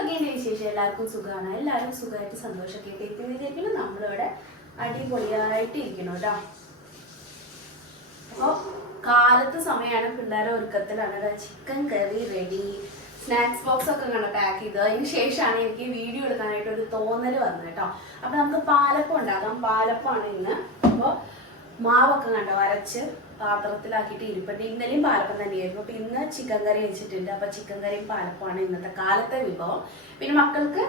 എന്തൊക്കെയാണ് വിശേഷം? എല്ലാവർക്കും സുഖമാണ്. എല്ലാവരും സുഖമായിട്ട് സന്തോഷമൊക്കെ ഇരിക്കുന്നു. നമ്മളിവിടെ അടിപൊളിയായിട്ട് ഇരിക്കണം കേട്ടോ. അപ്പോൾ കാലത്ത് സമയമാണ്, പിള്ളേരെ ഒരുക്കത്തിലാണ്. ചിക്കൻ കറി റെഡി, സ്നാക്സ് ബോക്സ് ഒക്കെ കണ്ട പാക്ക് ചെയ്ത് അതിന് ശേഷമാണ് എനിക്ക് വീഡിയോ എടുക്കാനായിട്ട് ഒരു തോന്നൽ വന്നത് കേട്ടോ. അപ്പോൾ നമുക്ക് പാലപ്പം ഉണ്ടാക്കാം. പാലപ്പമാണ് ഇന്ന്. അപ്പോൾ മാവൊക്കെ കണ്ടോ അരച്ച് പാത്രത്തിലാക്കിയിട്ട് ഇരിപ്പുണ്ട്. ഇന്നലെയും പാലപ്പം തന്നെയായിരുന്നു. അപ്പോൾ ഇന്ന് ചിക്കൻ കറി വെച്ചിട്ടുണ്ട്. അപ്പോൾ ചിക്കൻ കറിയും പാലപ്പമാണ് ഇന്നത്തെ കാലത്തെ വിഭവം. പിന്നെ മക്കൾക്ക്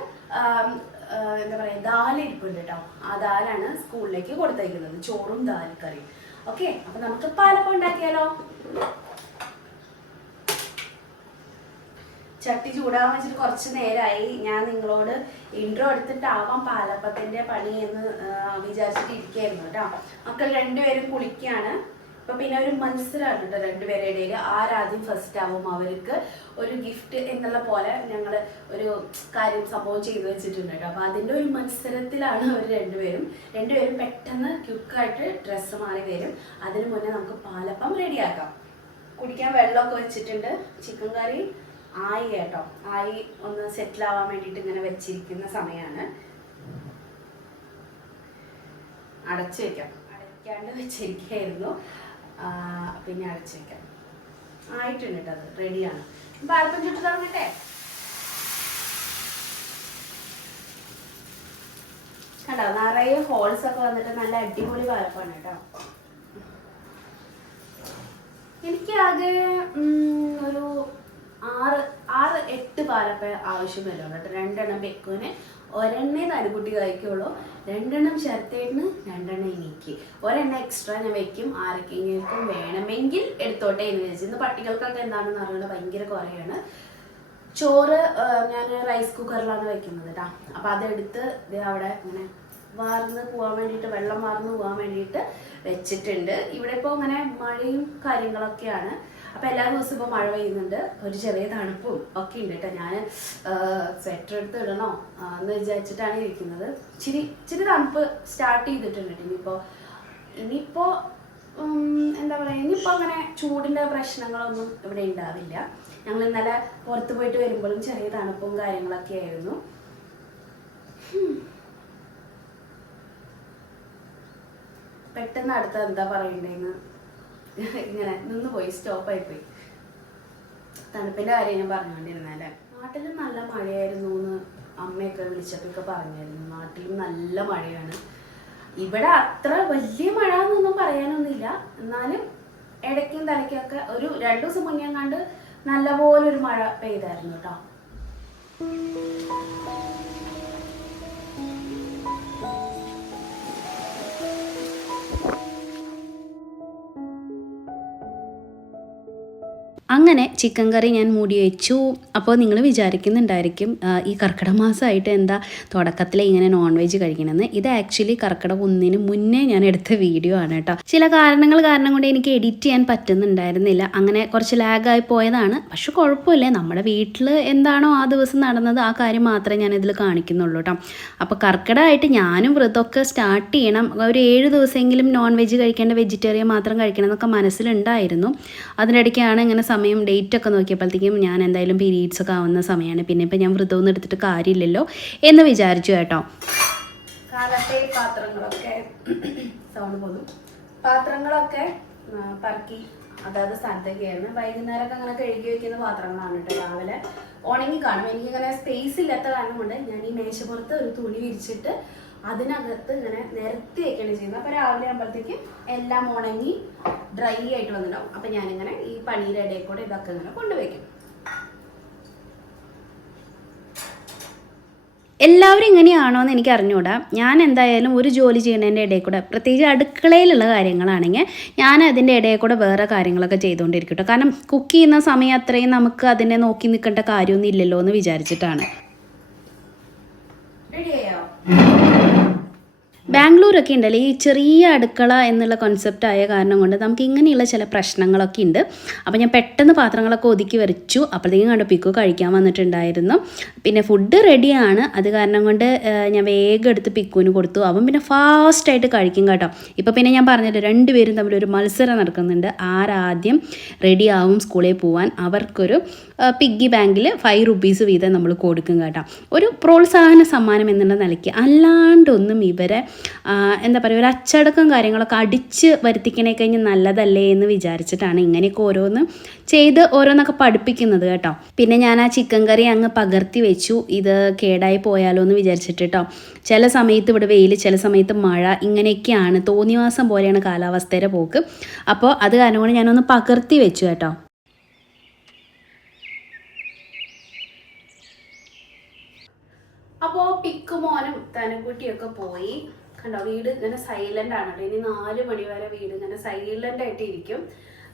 എന്താ പറയുക, ദാൽ ഇരിപ്പുണ്ട് കേട്ടോ. ആ ദാലാണ് സ്കൂളിലേക്ക് കൊടുത്തയക്കുന്നത്, ചോറും ദാൽ കറിയും. ഓക്കെ, അപ്പോൾ നമുക്ക് പാലപ്പം ഉണ്ടാക്കിയാലോ. ചട്ടി ചൂടാൻ വെച്ചിട്ട് കുറച്ച് നേരമായി. ഞാൻ നിങ്ങളോട് ഇൻട്രോ എടുത്തിട്ടാവാം പാലപ്പത്തിൻ്റെ പണി എന്ന് വിചാരിച്ചിട്ട് ഇരിക്കുകയായിരുന്നു കേട്ടോ. മക്കൾ രണ്ടുപേരും കുളിക്കുകയാണ്. ഇപ്പം പിന്നെ ഒരു മത്സരമാണ് കേട്ടോ രണ്ടുപേരുടെ ഇടയിൽ. ആരാദ്യം ഫസ്റ്റ് ആവും അവർക്ക് ഒരു ഗിഫ്റ്റ് എന്നുള്ള പോലെ ഞങ്ങൾ ഒരു സംഭവം ചെയ്തു വെച്ചിട്ടുണ്ട് കേട്ടോ. അപ്പോൾ അതിൻ്റെ ഒരു മത്സരത്തിലാണ് അവർ രണ്ടുപേരും പെട്ടെന്ന് ക്വിക്കായിട്ട് ഡ്രസ്സ് മാറി വരും. അതിന് മുന്നേ നമുക്ക് പാലപ്പം റെഡിയാക്കാം. കുടിക്കാൻ വെള്ളമൊക്കെ വെച്ചിട്ടുണ്ട്. ചിക്കൻ കറി ആയി കേട്ടോ. ആയി ഒന്ന് സെറ്റിൽ ആവാൻ വേണ്ടിയിട്ട് ഇങ്ങനെ വെച്ചിരിക്കുന്ന സമയമാണ്. അടച്ചു വെക്കാം. അടയ്ക്കാണ്ട് വെച്ചിരിക്കുകയായിരുന്നു. പിന്നെ അടച്ചു വെക്കാം. ആയിട്ടുണ്ട് കേട്ടോ, അത് റെഡിയാണ്. പാലപ്പം ചുട്ട് തുടങ്ങട്ടെ. കണ്ടോ, നിറയെ ഹോൾസ് ഒക്കെ വന്നിട്ട് നല്ല അടിപൊളി പാലപ്പാണ് കേട്ടോ. എനിക്കാകെ ഒരു 6-8 പാലപ്പ ആവശ്യം വരും കേട്ടോ. 2 എണ്ണം വെക്കുവിന്, ഒരെണ്ണേ തനുകുട്ടി കഴിക്കുള്ളൂ. 2 എണ്ണം ശരത്തേട്ടിന്, 2 എണ്ണം എനിക്ക്. 1 എണ്ണം എക്സ്ട്രാ ഞാൻ വെക്കും. ആരൊക്കെയെങ്കിലും വേണമെങ്കിൽ എടുത്തോട്ടെ എന്ന് വെച്ച്. ഇന്ന് പട്ടികൾക്കൊക്കെ എന്താണെന്ന് അറിയുന്നത് ഭയങ്കര കുറയാണ്. ചോറ് ഞാൻ റൈസ് കുക്കറിലാണ് വെക്കുന്നത് കേട്ടോ. അപ്പം അതെടുത്ത് അവിടെ ഇങ്ങനെ വാർന്ന് പോകാൻ വേണ്ടിയിട്ട്, വെള്ളം വാർന്ന് പോകാൻ വേണ്ടിയിട്ട് വെച്ചിട്ടുണ്ട്. ഇവിടെ ഇപ്പോൾ ഇങ്ങനെ മഴയും കാര്യങ്ങളൊക്കെയാണ്. അപ്പം എല്ലാ ദിവസവും ഇപ്പോൾ മഴ പെയ്യുന്നുണ്ട്. ഒരു ചെറിയ തണുപ്പും ഒക്കെ ഉണ്ട് കേട്ടോ. ഞാൻ സ്വെറ്റർ എടുത്ത് ഇടണോ എന്ന് വിചാരിച്ചിട്ടാണ് ഇരിക്കുന്നത്. ഇച്ചിരി തണുപ്പ് സ്റ്റാർട്ട് ചെയ്തിട്ടുണ്ട്. ഇനിയിപ്പോൾ എന്താ പറയുക, ഇനിയിപ്പോൾ അങ്ങനെ ചൂടിൻ്റെ പ്രശ്നങ്ങളൊന്നും ഇവിടെ ഉണ്ടാവില്ല. ഞങ്ങൾ ഇന്നലെ പുറത്ത് പോയിട്ട് വരുമ്പോഴും ചെറിയ തണുപ്പും കാര്യങ്ങളൊക്കെ ആയിരുന്നു. പെട്ടെന്ന് അടുത്ത എന്താ പറയണ്ടേന്ന് ഇങ്ങനെ നിന്ന് പോയി, സ്റ്റോപ്പായിപ്പോയി. തണുപ്പിൻ്റെ കാര്യം ഞാൻ പറഞ്ഞുകൊണ്ടിരുന്നല്ലേ. നാട്ടിലും നല്ല മഴയായിരുന്നു എന്ന് അമ്മയൊക്കെ വിളിച്ചപ്പോഴൊക്കെ പറഞ്ഞായിരുന്നു. നാട്ടിലും നല്ല മഴയാണ്. ഇവിടെ അത്ര വലിയ മഴ എന്നൊന്നും പറയാനൊന്നുമില്ല. എന്നാലും ഇടയ്ക്കും തലയ്ക്കൊക്കെ ഒരു 2 ദിവസം മുന്നേ കണ്ട് നല്ലപോലെ ഒരു മഴ പെയ്തായിരുന്നു കേട്ടോ. അങ്ങനെ ചിക്കൻ കറി ഞാൻ മൂടി വെച്ചു. അപ്പോൾ നിങ്ങൾ വിചാരിക്കുന്നുണ്ടായിരിക്കും ഈ കർക്കിടക മാസമായിട്ട് എന്താ തുടക്കത്തിലെ ഇങ്ങനെ നോൺ വെജ് കഴിക്കണമെന്ന്. ഇത് ആക്ച്വലി കർക്കിടക 1 മുന്നേ ഞാൻ എടുത്ത വീഡിയോ ആണ് കേട്ടോ. ചില കാരണങ്ങൾ കൊണ്ട് എനിക്ക് എഡിറ്റ് ചെയ്യാൻ പറ്റുന്നുണ്ടായിരുന്നില്ല. അങ്ങനെ കുറച്ച് ലാഗായി പോയതാണ്. പക്ഷെ കുഴപ്പമില്ല, നമ്മുടെ വീട്ടിൽ എന്താണോ ആ ദിവസം നടന്നത് ആ കാര്യം മാത്രമേ ഞാൻ ഇതിൽ കാണിക്കുന്നുള്ളൂ കേട്ടോ. അപ്പോൾ കർക്കിടകമായിട്ട് ഞാനും വ്രതമൊക്കെ സ്റ്റാർട്ട് ചെയ്യണം. ഒരു 7 ദിവസമെങ്കിലും നോൺ വെജ് കഴിക്കേണ്ട, വെജിറ്റേറിയൻ മാത്രം കഴിക്കണം എന്നൊക്കെ മനസ്സിലുണ്ടായിരുന്നു. അതിനിടയ്ക്കാണ് ഇങ്ങനെ ഡേറ്റ് ഒക്കെ നോക്കിയപ്പോഴത്തേക്കും ഞാൻ എന്തായാലും പീരീഡ്സ് ഒക്കെ ആവുന്ന സമയമാണ്. പിന്നെ ഇപ്പം ഞാൻ വ്രതമൊന്നും എടുത്തിട്ട് കാര്യമില്ലല്ലോ എന്ന് വിചാരിച്ചു കേട്ടോ. കാലത്തെ പാത്രങ്ങളൊക്കെ പറക്കി അതായത് സ്ഥലത്തേക്കായിരുന്നു. വൈകുന്നേരമൊക്കെ അങ്ങനെ കഴുകി വയ്ക്കുന്ന പാത്രങ്ങളാണ് കേട്ടോ. രാവിലെ ഉണങ്ങി കാണും. എനിക്കിങ്ങനെ സ്പേസ് ഇല്ലാത്ത കാരണം കൊണ്ട് ഞാൻ ഈ മേശപ്പുറത്ത് ഒരു തുണി വിരിച്ചിട്ട് അതിനകത്ത് ഇങ്ങനെ നിരത്തി വയ്ക്കുകയാണ് ചെയ്യുന്നത്. അപ്പോൾ രാവിലെ ആകുമ്പോഴത്തേക്കും എല്ലാം ഉണങ്ങി ഡ്രൈ ആയിട്ട് വന്നിട്ടുണ്ടാവും. അപ്പം ഞാനിങ്ങനെ ഈ പണിയുടെ ഇടയിൽ കൂടെ ഇതൊക്കെ ഇങ്ങനെ കൊണ്ടുവയ്ക്കും. എല്ലാവരും ഇങ്ങനെയാണോ എന്ന് എനിക്ക് അറിഞ്ഞുകൂടാ. ഞാൻ എന്തായാലും ഒരു ജോലി ചെയ്യുന്നതിൻ്റെ ഇടയിൽ കൂടെ, പ്രത്യേകിച്ച് അടുക്കളയിലുള്ള കാര്യങ്ങളാണെങ്കിൽ ഞാൻ അതിൻ്റെ ഇടയിൽ കൂടെ വേറെ കാര്യങ്ങളൊക്കെ ചെയ്തുകൊണ്ടിരിക്കും കേട്ടോ. കാരണം കുക്ക് ചെയ്യുന്ന സമയം അത്രയും നമുക്ക് അതിനെ നോക്കി നിൽക്കേണ്ട കാര്യമൊന്നും ഇല്ലല്ലോ എന്ന് വിചാരിച്ചിട്ടാണ്. ബാംഗ്ലൂരൊക്കെ ഉണ്ടല്ലോ ഈ ചെറിയ അടുക്കള എന്നുള്ള കോൺസെപ്റ്റ് ആയ കാരണം കൊണ്ട് നമുക്ക് ഇങ്ങനെയുള്ള ചില പ്രശ്നങ്ങളൊക്കെ ഉണ്ട്. അപ്പോൾ ഞാൻ പെട്ടെന്ന് പാത്രങ്ങളൊക്കെ ഒതുക്കി വരച്ചു. അപ്പോഴത്തേക്കും കണ്ടു പിക്കു കഴിക്കാൻ വന്നിട്ടുണ്ടായിരുന്നു. പിന്നെ ഫുഡ് റെഡിയാണ്. അത് കാരണം കൊണ്ട് ഞാൻ വേഗം എടുത്ത് പിക്കുവിന് കൊടുത്തു. അവൻ പിന്നെ ഫാസ്റ്റായിട്ട് കഴിക്കും കേട്ടോ. ഇപ്പോൾ പിന്നെ ഞാൻ പറഞ്ഞിട്ട് രണ്ടുപേരും തമ്മിലൊരു മത്സരം നടക്കുന്നുണ്ട്. ആരാദ്യം റെഡിയാവും സ്കൂളിൽ പോകാൻ. അവർക്കൊരു പിഗ്ഗി ബാങ്കിൽ 5 റുപ്പീസ് വീതം നമ്മൾ കൊടുക്കും കേട്ടോ. ഒരു പ്രോത്സാഹന സമ്മാനം എന്നുള്ള നിലയ്ക്ക്. അല്ലാണ്ടൊന്നും ഇവരെ എന്താ പറയുക, ഒരു അച്ചടക്കം കാര്യങ്ങളൊക്കെ അടിച്ച് വരുത്തിക്കണേ കഴിഞ്ഞ് നല്ലതല്ലേ എന്ന് വിചാരിച്ചിട്ടാണ് ഇങ്ങനെയൊക്കെ ഓരോന്നൊക്കെ പഠിപ്പിക്കുന്നത് കേട്ടോ. പിന്നെ ഞാൻ ആ ചിക്കൻ കറി അങ്ങ് പകർത്തി വെച്ചു. ഇത് കേടായി പോയാലോ എന്ന് വിചാരിച്ചിട്ട് കേട്ടോ. ചില സമയത്ത് ഇവിടെ വെയിൽ, ചില സമയത്ത് മഴ, ഇങ്ങനെയൊക്കെയാണ്. തോന്നിവാസം പോലെയാണ് കാലാവസ്ഥയുടെ പോക്ക്. അപ്പോൾ അത് കാരണം കൊണ്ട് ഞാനൊന്ന് പകർത്തി വെച്ചു കേട്ടോ. അപ്പോൾ പിക്കുമോനും തനക്കുട്ടിയൊക്കെ പോയി. കണ്ടോ, വീട് ഇങ്ങനെ സൈലന്റ് ആണ്. ഇനി 4 മണി വരെ വീട് ഇങ്ങനെ സൈലന്റ് ആയിട്ട് ഇരിക്കും.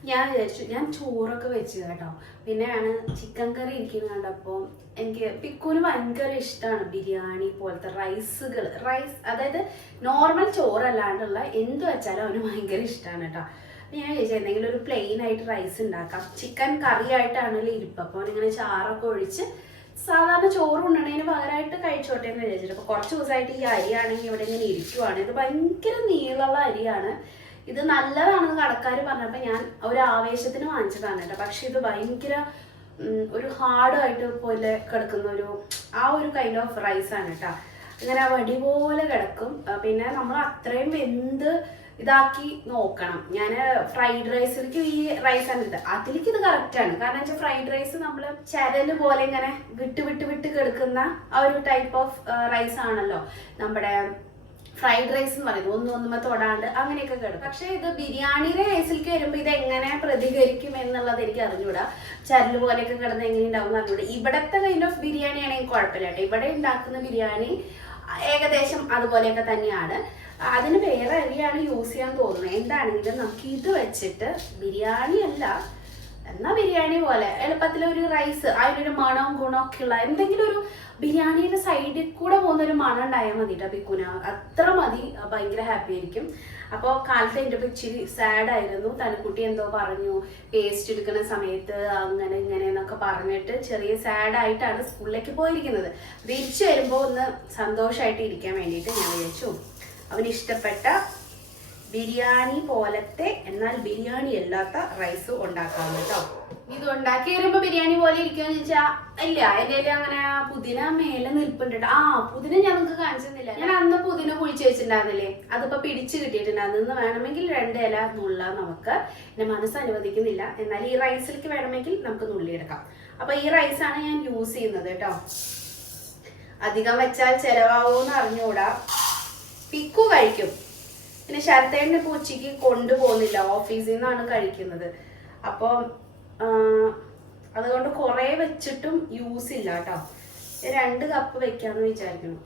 ഞാൻ വിചാരിച്ചു, ഞാൻ ചോറൊക്കെ വെച്ച് കേട്ടോ. പിന്നെയാണ് ചിക്കൻ കറി ഇരിക്കുന്നത് കണ്ടപ്പോൾ എനിക്ക് പിക്കുവിന് ഭയങ്കര ഇഷ്ടമാണ് ബിരിയാണി പോലത്തെ റൈസ്, അതായത് നോർമൽ ചോറല്ലാണ്ടുള്ള എന്ത് വെച്ചാലും അവന് ഭയങ്കര ഇഷ്ടമാണ് കേട്ടോ. ഞാൻ വിചാരിച്ചു എന്തെങ്കിലും ഒരു പ്ലെയിൻ ആയിട്ട് റൈസ് ഉണ്ടാക്കാം. ചിക്കൻ കറി ആയിട്ടാണല്ലോ ഇരിപ്പ്. അപ്പോൾ അവനിങ്ങനെ ചാറൊക്കെ ഒഴിച്ച് സാധാരണ ചോറ് ഉണ്ണണതിന് പകരമായിട്ട് കഴിച്ചോട്ടെ എന്ന് വിചാരിച്ചിട്ട്. അപ്പോൾ കുറച്ച് ദിവസമായിട്ട് ഈ അരിയാണെങ്കിൽ ഇവിടെ ഇങ്ങനെ ഇരിക്കുവാണ്. ഇത് ഭയങ്കര നീളമുള്ള അരിയാണ്. ഇത് നല്ലതാണെന്ന് കടക്കാർ പറഞ്ഞപ്പോൾ ഞാൻ ഒരു ആവേശത്തിന് വാങ്ങിച്ചതാണ് കേട്ടോ. പക്ഷെ ഇത് ഭയങ്കര ഒരു ഹാർഡായിട്ട് പോലെ കിടക്കുന്ന ആ ഒരു കൈൻഡ് ഓഫ് റൈസാണ് കേട്ടോ. ഇങ്ങനെ വടി പോലെ കിടക്കും. പിന്നെ നമ്മൾ അത്രയും വെന്ത് ഇതാക്കി നോക്കണം. ഞാൻ ഫ്രൈഡ് റൈസിലേക്ക് ഈ റൈസാണ് ഇത്. അതിലേക്ക് ഇത് കറക്റ്റാണ്. കാരണം വെച്ചാൽ ഫ്രൈഡ് റൈസ് നമ്മൾ ചരല് പോലെ ഇങ്ങനെ വിട്ട് കിടക്കുന്ന ആ ഒരു ടൈപ്പ് ഓഫ് റൈസ് ആണല്ലോ നമ്മുടെ ഫ്രൈഡ് റൈസ് എന്ന് പറയുന്നത്. ഒന്നുമ്മ തൊടാണ്ട് അങ്ങനെയൊക്കെ കിടക്കും. പക്ഷെ ഇത് ബിരിയാണിയുടെ റൈസിലേക്ക് വരുമ്പോൾ ഇത് എങ്ങനെ പ്രതികരിക്കും എന്നുള്ളത് എനിക്ക് അറിഞ്ഞൂടാ. ചരല് പോലെയൊക്കെ കിടന്ന് എങ്ങനെ ഉണ്ടാവും എന്ന് അറിഞ്ഞൂടാ. ഇവിടത്തെ കൈൻഡ് ഓഫ് ബിരിയാണി ആണെങ്കിൽ കുഴപ്പമില്ല കേട്ടോ. ഇവിടെ ഉണ്ടാക്കുന്ന ബിരിയാണി ഏകദേശം അതുപോലെയൊക്കെ തന്നെയാണ്. അതിന് വേറെ അരിയാണ് യൂസ് ചെയ്യാൻ തോന്നുന്നത്. എന്താണെങ്കിലും നമുക്ക് ഇത് വെച്ചിട്ട് ബിരിയാണി അല്ല എന്നാൽ ബിരിയാണി പോലെ എളുപ്പത്തിലൊരു റൈസ്, അതിനൊരു മണവും ഗുണവും ഒക്കെ ഉള്ള എന്തെങ്കിലും ഒരു ബിരിയാണിയുടെ സൈഡിൽ കൂടെ പോകുന്നൊരു മണം ഉണ്ടായാൽ മതി കേട്ടോ പിക്കുന. അത്ര മതി, ഭയങ്കര ഹാപ്പി ആയിരിക്കും. അപ്പോൾ കാലത്ത് എൻ്റെ ഇച്ചിരി സാഡായിരുന്നു. തനക്കുട്ടി എന്തോ പറഞ്ഞു, പേസ്റ്റ് എടുക്കുന്ന സമയത്ത് അങ്ങനെ ഇങ്ങനെ എന്നൊക്കെ പറഞ്ഞിട്ട് ചെറിയ സാഡായിട്ടാണ് സ്കൂളിലേക്ക് പോയിരിക്കുന്നത്. തിരിച്ചു വരുമ്പോൾ ഒന്ന് സന്തോഷമായിട്ട് ഇരിക്കാൻ വേണ്ടിയിട്ട് ഞാൻ വിചാരിച്ചു അവന് ഇഷ്ടപ്പെട്ട ബിരിയാണി പോലത്തെ എന്നാൽ ബിരിയാണി അല്ലാത്ത റൈസ് ഉണ്ടാക്കാം കേട്ടോ. ഇത് ഉണ്ടാക്കി വരുമ്പോ ബിരിയാണി പോലെ ഇരിക്കുമെന്ന് ചോദിച്ചാ ഇല്ല. എന്റെ അങ്ങനെ പുതിന മേലെ നിൽപ്പുണ്ട്. പുതിന ഞാൻ നിങ്ങൾക്ക് കാണിച്ചിരുന്നില്ല. ഞാൻ അന്ന് പുതിന കുഴിച്ച് വെച്ചിട്ടുണ്ടായിരുന്നില്ലേ, അതിപ്പോ പിടിച്ചു കിട്ടിയിട്ടുണ്ടായിരുന്നു. വേണമെങ്കിൽ 2 ഇല നുള്ളാം നമുക്ക്. എന്റെ മനസ്സ് അനുവദിക്കുന്നില്ല. എന്നാൽ ഈ റൈസിലേക്ക് വേണമെങ്കിൽ നമുക്ക് നുള്ളിയെടുക്കാം. അപ്പൊ ഈ റൈസാണ് ഞാൻ യൂസ് ചെയ്യുന്നത് കേട്ടോ. അധികം വെച്ചാൽ ചെലവാവൂന്ന് അറിഞ്ഞുകൂടാ. പിക്കു കഴിക്കും. പിന്നെ ശരത്തേന്റെ ഇപ്പോൾ ഉച്ചയ്ക്ക് കൊണ്ടുപോകുന്നില്ല, ഓഫീസിൽ നിന്നാണ് കഴിക്കുന്നത്. അപ്പോൾ അതുകൊണ്ട് കുറേ വെച്ചിട്ടും യൂസ് ഇല്ല കേട്ടോ. 2 കപ്പ് വെക്കാന്ന് വിചാരിക്കുന്നു.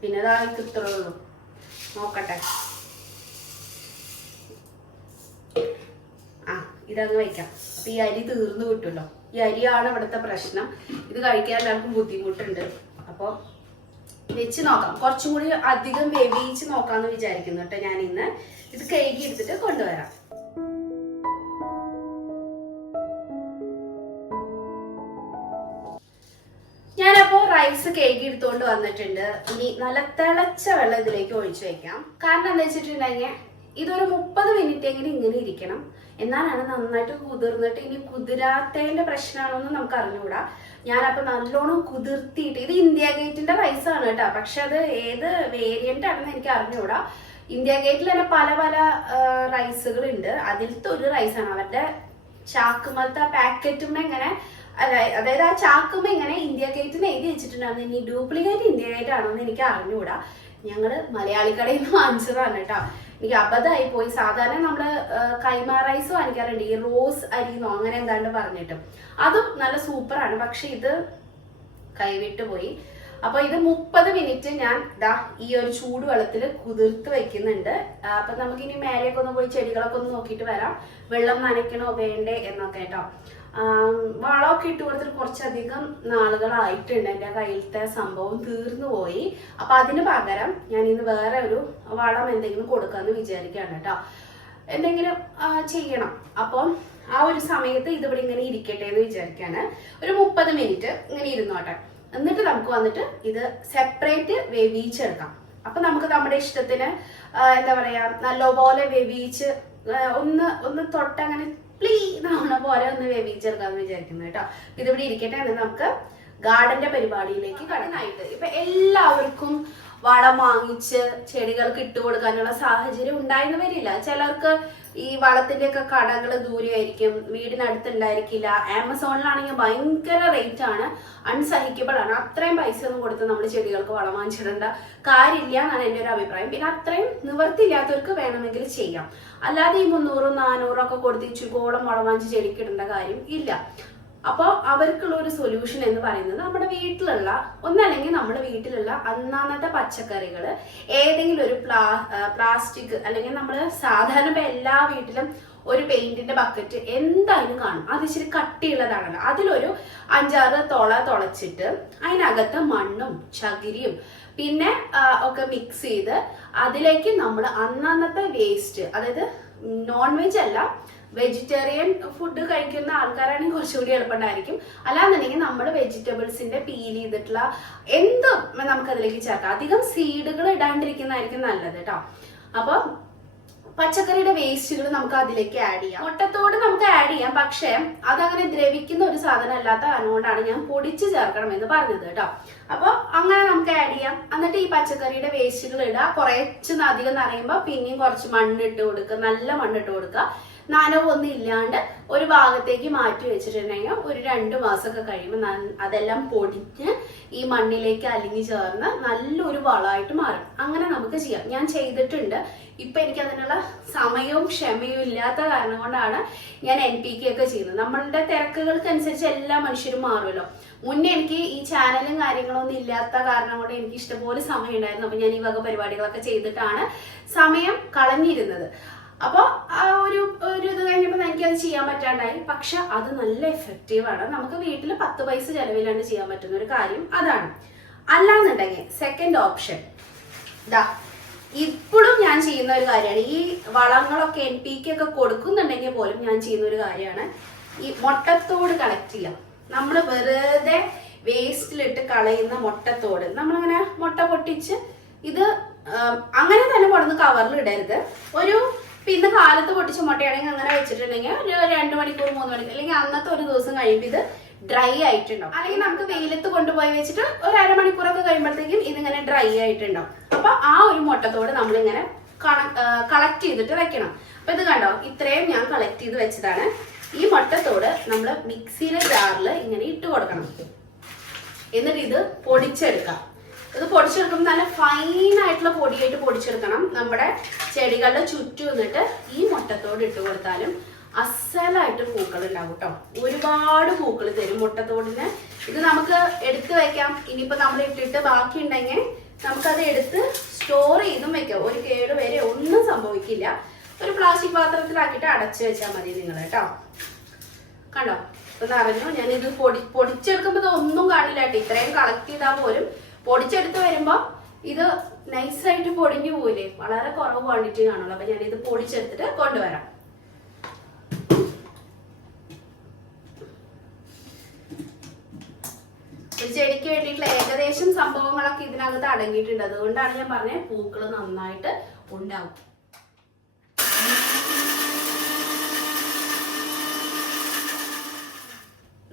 പിന്നെ അതാൾക്ക് ഇത്രേ ഉള്ളൂ. നോക്കട്ടെ. ഇതങ്ങ് വെക്കാം. അപ്പൊ ഈ അരി തീർന്നു കിട്ടുമല്ലോ. ഈ അരിയാണ് ഇവിടുത്തെ പ്രശ്നം. ഇത് കഴിക്കാൻ എല്ലാവർക്കും ബുദ്ധിമുട്ടുണ്ട്. അപ്പോൾ വെച്ച് നോക്കാം. കുറച്ചും കൂടി അധികം വേവിച്ച് നോക്കാന്ന് വിചാരിക്കുന്നു കേട്ടോ. ഞാൻ ഇന്ന് ഇത് കഴുകി എടുത്തിട്ട് കൊണ്ടുവരാം. ഞാനപ്പോ റൈസ് കഴുകി എടുത്തുകൊണ്ട് വന്നിട്ടുണ്ട്. ഇനി നല്ല തിളച്ച വെള്ളം ഇതിലേക്ക് ഒഴിച്ചു വെക്കാം. കാരണം എന്താ വെച്ചിട്ടുണ്ടെങ്കിൽ ഇതൊരു 30 മിനിറ്റ് എങ്കിലും ഇങ്ങനെ ഇരിക്കണം. എന്നാലാണ് നന്നായിട്ട് കുതിർന്നിട്ട്. ഇനി കുതിരാത്തതിന്റെ പ്രശ്നമാണോന്ന് നമുക്ക് അറിഞ്ഞുകൂടാ. ഞാനപ്പോ നല്ലോണം കുതിർത്തിയിട്ട്, ഇത് ഇന്ത്യ ഗേറ്റിന്റെ റൈസാണ് കേട്ടോ. പക്ഷെ അത് ഏത് വേരിയന്റ് ആണെന്ന് എനിക്ക് അറിഞ്ഞുകൂടാ. ഇന്ത്യ ഗേറ്റിൽ തന്നെ പല പല റൈസുകൾ ഉണ്ട്. അതിലത്തെ ഒരു റൈസാണ്. അവരുടെ ചാക്കുമലത്തെ പാക്കറ്റും ഇങ്ങനെ അതായത് ആ ചാക്കുമ്പോ ഇങ്ങനെ ഇന്ത്യ ഗേറ്റിന് എഴുതി വെച്ചിട്ടുണ്ടായിരുന്നു. ഇനി ഡ്യൂപ്ലിക്കേറ്റ് ഇന്ത്യ ഗേറ്റ് ആണോ എന്ന് എനിക്ക് അറിഞ്ഞുകൂടാ. ഞങ്ങള് മലയാളി കടയിൽ നിന്ന് വാങ്ങിച്ചതാണ് കേട്ടോ. എനിക്ക് അബദ്ധമായി പോയി. സാധാരണ നമ്മള് കൈമ റൈസ് വാങ്ങിക്കാറുണ്ട്, ഈ റോസ് അരിന്നോ അങ്ങനെ എന്താണ്ട് പറഞ്ഞിട്ട്. അതും നല്ല സൂപ്പറാണ്. പക്ഷെ ഇത് കൈവിട്ട് പോയി. അപ്പൊ ഇത് 30 മിനിറ്റ് ഞാൻ ഈ ഒരു ചൂടുവെള്ളത്തിൽ കുതിർത്ത് വെക്കുന്നുണ്ട്. അപ്പൊ നമുക്കിനി മേലേക്ക് ഒന്ന് പോയി ചെടികളൊക്കെ ഒന്ന് നോക്കിയിട്ട് വരാം. വെള്ളം നനയ്ക്കണോ വേണ്ടേ എന്നൊക്കെ കേട്ടോ. വളമൊക്കെ ഇട്ട് കൊടുത്തിട്ട് കുറച്ചധികം നാളുകളായിട്ടുണ്ട്. എൻ്റെ കയ്യിലത്തെ സംഭവം തീർന്നു പോയി. അപ്പൊ അതിന് പകരം ഞാൻ ഇന്ന് വേറെ ഒരു വളം എന്തെങ്കിലും കൊടുക്കാന്ന് വിചാരിക്കുകയാണ് കേട്ടോ. എന്തെങ്കിലും ചെയ്യണം. അപ്പം ആ ഒരു സമയത്ത് ഇതിവിടെ ഇങ്ങനെ ഇരിക്കട്ടെ എന്ന് വിചാരിക്കുകയാണ്. ഒരു 30 മിനിറ്റ് ഇങ്ങനെ ഇരുന്നോട്ടെ. എന്നിട്ട് നമുക്ക് വന്നിട്ട് ഇത് സെപ്പറേറ്റ് വേവിച്ചെടുക്കാം. അപ്പൊ നമുക്ക് നമ്മുടെ ഇഷ്ടത്തിന് എന്താ പറയാ നല്ലപോലെ വേവിച്ച് ഒന്ന് തൊട്ടങ്ങനെ പ്ലീനാവണ പോലെ ഒന്ന് വേവിച്ചെടുക്കാന്ന് വിചാരിക്കുന്നു കേട്ടോ. ഇതിവിടെ ഇരിക്കട്ടെ. എന്ന് നമുക്ക് ഗാർഡന്റെ പരിപാടിയിലേക്ക് കടന്നായിട്ട് ഇപ്പൊ എല്ലാവർക്കും വളം വാങ്ങിച്ച് ചെടികൾക്ക് ഇട്ട് കൊടുക്കാനുള്ള സാഹചര്യം ഉണ്ടായെന്ന് വരില്ല. ചിലർക്ക് ഈ വളത്തിന്റെ ഒക്കെ കടകൾ ദൂരെയായിരിക്കും, വീടിനടുത്തുണ്ടായിരിക്കില്ല. ആമസോണിലാണെങ്കിൽ ഭയങ്കര റേറ്റ് ആണ്, അൺസഹിക്കബിൾ ആണ്. അത്രയും പൈസ ഒന്നും കൊടുത്ത് നമ്മൾ ചെടികൾക്ക് വളം വാങ്ങിച്ചിടേണ്ട കാര്യമില്ല എന്നാണ് എൻ്റെ ഒരു അഭിപ്രായം. പിന്നെ അത്രയും നിവർത്തിയില്ലാത്തവർക്ക് വേണമെങ്കിൽ ചെയ്യാം. അല്ലാതെ ഈ 300 400 ഒക്കെ കൊടുത്ത് ചുക്കോളം വളം വാങ്ങിച്ച് ചെടിക്ക് ഇടേണ്ട കാര്യം ഇല്ല. അപ്പോൾ അവർക്കുള്ള ഒരു സൊല്യൂഷൻ എന്ന് പറയുന്നത് നമ്മുടെ വീട്ടിലുള്ള ഒന്നല്ലെങ്കിൽ നമ്മുടെ വീട്ടിലുള്ള അന്നാന്നത്തെ പച്ചക്കറികൾ ഏതെങ്കിലും ഒരു പ്ലാസ്റ്റിക് അല്ലെങ്കിൽ നമ്മൾ സാധാരണ ഇപ്പൊ എല്ലാ വീട്ടിലും ഒരു പെയിന്റിന്റെ ബക്കറ്റ് എന്തായാലും കാണും. അത് ഇച്ചിരി കട്ടിയുള്ളതാണല്ലോ. അതിലൊരു 5-6 തുളച്ചിട്ട് അതിനകത്ത് മണ്ണും ചകിരിയും പിന്നെ ഒക്കെ മിക്സ് ചെയ്ത് അതിലേക്ക് നമ്മൾ അന്നന്നത്തെ വേസ്റ്റ്, അതായത് നോൺ വെജ് അല്ല വെജിറ്റേറിയൻ ഫുഡ് കഴിക്കുന്ന ആൾക്കാരാണെങ്കിൽ കുറച്ചുകൂടി എളുപ്പമുണ്ടായിരിക്കും. അല്ലാന്നുണ്ടെങ്കിൽ നമ്മൾ വെജിറ്റബിൾസിന്റെ പീൽ ചെയ്തിട്ടുള്ള എന്തും നമുക്ക് അതിലേക്ക് ചേർക്കാം. അധികം സീഡുകൾ ഇടാണ്ടിരിക്കുന്നതായിരിക്കും നല്ലത് കേട്ടോ. അപ്പൊ പച്ചക്കറിയുടെ വേസ്റ്റുകൾ നമുക്ക് അതിലേക്ക് ആഡ് ചെയ്യാം. മുട്ടത്തോട് നമുക്ക് ആഡ് ചെയ്യാം. പക്ഷെ അതങ്ങനെ ദ്രവിക്കുന്ന ഒരു സാധനം അല്ലാത്ത അതുകൊണ്ടാണ് ഞാൻ പൊടിച്ച് ചേർക്കണം എന്ന് പറഞ്ഞത് കേട്ടോ. അപ്പൊ അങ്ങനെ നമുക്ക് ആഡ് ചെയ്യാം. എന്നിട്ട് ഈ പച്ചക്കറിയുടെ വേസ്റ്റുകൾ ഇടുക. കുറച്ച് അധികം നിറയുമ്പോൾ പിന്നെയും കുറച്ച് മണ്ണിട്ട് കൊടുക്കുക, നല്ല മണ്ണിട്ട് കൊടുക്കുക. നനവൊന്നും ഇല്ലാണ്ട് ഒരു ഭാഗത്തേക്ക് മാറ്റി വെച്ചിട്ടുണ്ടെങ്കിൽ ഒരു 2 മാസമൊക്കെ കഴിയുമ്പോൾ അതെല്ലാം പൊടിഞ്ഞ് ഈ മണ്ണിലേക്ക് അലിഞ്ഞു ചേർന്ന് നല്ലൊരു വളമായിട്ട് മാറും. അങ്ങനെ നമുക്ക് ചെയ്യാം. ഞാൻ ചെയ്തിട്ടുണ്ട്. ഇപ്പൊ എനിക്ക് അതിനുള്ള സമയവും ക്ഷമയും ഇല്ലാത്ത കാരണം കൊണ്ടാണ് ഞാൻ NPK ഒക്കെ ചെയ്യുന്നത്. നമ്മളുടെ തിരക്കുകൾക്കനുസരിച്ച് എല്ലാ മനുഷ്യരും മാറുമല്ലോ. മുന്നേ എനിക്ക് ഈ ചാനലും കാര്യങ്ങളൊന്നും ഇല്ലാത്ത കാരണം കൊണ്ട് എനിക്ക് ഇഷ്ടംപോലെ സമയം ഉണ്ടായിരുന്നു. അപ്പൊ ഞാൻ ഈ വക പരിപാടികളൊക്കെ ചെയ്തിട്ടാണ് സമയം കളഞ്ഞിരുന്നത്. അപ്പോൾ ആ ഒരു ഇത് കഴിഞ്ഞപ്പോൾ എനിക്കത് ചെയ്യാൻ പറ്റാണ്ടായി. പക്ഷെ അത് നല്ല എഫക്റ്റീവാണ്. നമുക്ക് വീട്ടിൽ 10 പൈസ ചെലവില്ലാണ്ട് ചെയ്യാൻ പറ്റുന്ന ഒരു കാര്യം അതാണ്. അല്ലാന്നുണ്ടെങ്കിൽ സെക്കൻഡ് ഓപ്ഷൻ ഇതാ ഇപ്പോഴും ഞാൻ ചെയ്യുന്ന ഒരു കാര്യമാണ്. ഈ വളങ്ങളൊക്കെ NPK ഒക്കെ കൊടുക്കുന്നുണ്ടെങ്കിൽ പോലും ഞാൻ ചെയ്യുന്ന ഒരു കാര്യമാണ് ഈ മുട്ടത്തോട് കളക്ട് ചെയ്യാം. നമ്മൾ വെറുതെ വേസ്റ്റിലിട്ട് കളയുന്ന മുട്ടത്തോട് നമ്മളിങ്ങനെ മുട്ട പൊട്ടിച്ച് ഇത് അങ്ങനെ തന്നെ കൊടുന്ന് കവറിൽ ഇടരുത്. പിന്നെ കാലത്ത് പൊട്ടിച്ച മുട്ടയാണെങ്കിൽ അങ്ങനെ വെച്ചിട്ടുണ്ടെങ്കിൽ ഒരു 2 മണിക്കൂർ 3 മണിക്കൂർ അല്ലെങ്കിൽ അന്നത്തെ ഒരു ദിവസം കഴിയുമ്പോൾ ഇത് ഡ്രൈ ആയിട്ടുണ്ടാവും. അല്ലെങ്കിൽ നമുക്ക് വെയിലത്ത് കൊണ്ടുപോയി വെച്ചിട്ട് ഒരു 1/2 മണിക്കൂറൊക്കെ കഴിയുമ്പോഴത്തേക്കും ഇതിങ്ങനെ ഡ്രൈ ആയിട്ടുണ്ടാവും. അപ്പൊ ആ ഒരു മുട്ടത്തോട് നമ്മളിങ്ങനെ കളക്ട് ചെയ്തിട്ട് വെക്കണം. അപ്പൊ ഇത് കണ്ടോ, ഇത്രയും ഞാൻ കളക്ട് ചെയ്ത് വെച്ചതാണ്. ഈ മുട്ടത്തോട് നമ്മൾ മിക്സിയിലെ ജാറിൽ ഇങ്ങനെ ഇട്ട് കൊടുക്കണം. എന്നിട്ട് ഇത് പൊടിച്ചെടുക്കാം. ഇത് പൊടിച്ചെടുക്കുമ്പോൾ നല്ല ഫൈനായിട്ടുള്ള പൊടിയായിട്ട് പൊടിച്ചെടുക്കണം. നമ്മുടെ ചെടികളുടെ ചുറ്റും നിന്നിട്ട് ഈ മുട്ടത്തോട് ഇട്ട് കൊടുത്താലും അസലായിട്ട് പൂക്കൾ ഉണ്ടാവും കേട്ടോ. ഒരുപാട് പൂക്കൾ തരും മുട്ടത്തോടിന്. ഇത് നമുക്ക് എടുത്തു വെക്കാം. ഇനിയിപ്പോ നമ്മൾ ഇട്ടിട്ട് ബാക്കി ഉണ്ടെങ്കിൽ നമുക്കത് എടുത്ത് സ്റ്റോർ ചെയ്തും വെക്കാം. ഒരു കേട് വരെ ഒന്നും സംഭവിക്കില്ല. ഒരു പ്ലാസ്റ്റിക് പാത്രത്തിലാക്കിയിട്ട് അടച്ചു വെച്ചാൽ മതി നിങ്ങൾ കേട്ടോ. കണ്ടോ, ഇപ്പൊ നിറഞ്ഞു. ഞാനിത് പൊടിച്ചെടുക്കുമ്പോൾ ഇത് ഒന്നും കാണില്ല കേട്ടോ. ഇത്രയും കളക്ട് ചെയ്താൽ പോലും പൊടിച്ചെടുത്ത് വരുമ്പോ ഇത് നൈസായിട്ട് പൊടിഞ്ഞു പോയില്ലേ. വളരെ കുറവ് ക്വാണ്ടിറ്റി കാണുള്ളൂ. അപ്പൊ ഞാനിത് പൊടിച്ചെടുത്തിട്ട് കൊണ്ടുവരാം. ഒരു ചെടിക്ക് വേണ്ടിയിട്ടുള്ള ഏകദേശം സംഭവങ്ങളൊക്കെ ഇതിനകത്ത് അടങ്ങിയിട്ടുണ്ട്. അതുകൊണ്ടാണ് ഞാൻ പറഞ്ഞത് പൂക്കൾ നന്നായിട്ട് ഉണ്ടാവും.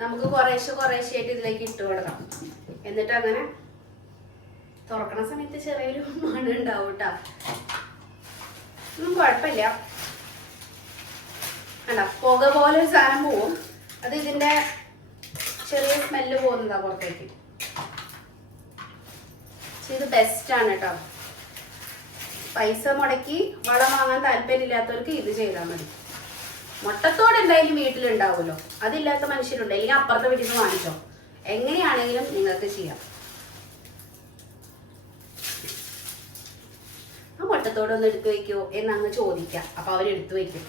നമുക്ക് കുറേശ്ശെയായിട്ട് ഇതിലേക്ക് ഇട്ട് കൊടുക്കാം. എന്നിട്ട് അങ്ങനെ തുറക്കണ സമയത്ത് ചെറിയൊരു മണം ഉണ്ടാവും കേട്ടോ. ഒന്നും കുഴപ്പമില്ല. അല്ല, പുക പോലെ ഒരു സാധനം പോവും. അത് ഇതിന്റെ ചെറിയ സ്മെല്ല് പോകുന്നതാ പുറത്തേക്ക്. ഇത് ബെസ്റ്റാണ് കേട്ടോ. പൈസ മുടക്കി വളം വാങ്ങാൻ താല്പര്യമില്ലാത്തവർക്ക് ഇത് ചെയ്താൽ മതി. മുട്ടത്തോട് എന്തായാലും വീട്ടിലുണ്ടാവുമല്ലോ. അതില്ലാത്ത മനുഷ്യരുണ്ട്, അല്ലെങ്കിൽ അപ്പുറത്തെ വീട്ടിൽ നിന്ന് വാങ്ങിച്ചോ. എങ്ങനെയാണെങ്കിലും നിങ്ങൾക്ക് ചെയ്യാം. ആ മുട്ടത്തോടൊന്ന് എടുത്തു വെക്കുമോ എന്നങ്ങ് ചോദിക്കാം. അപ്പൊ അവരെടുത്തു വെക്കും.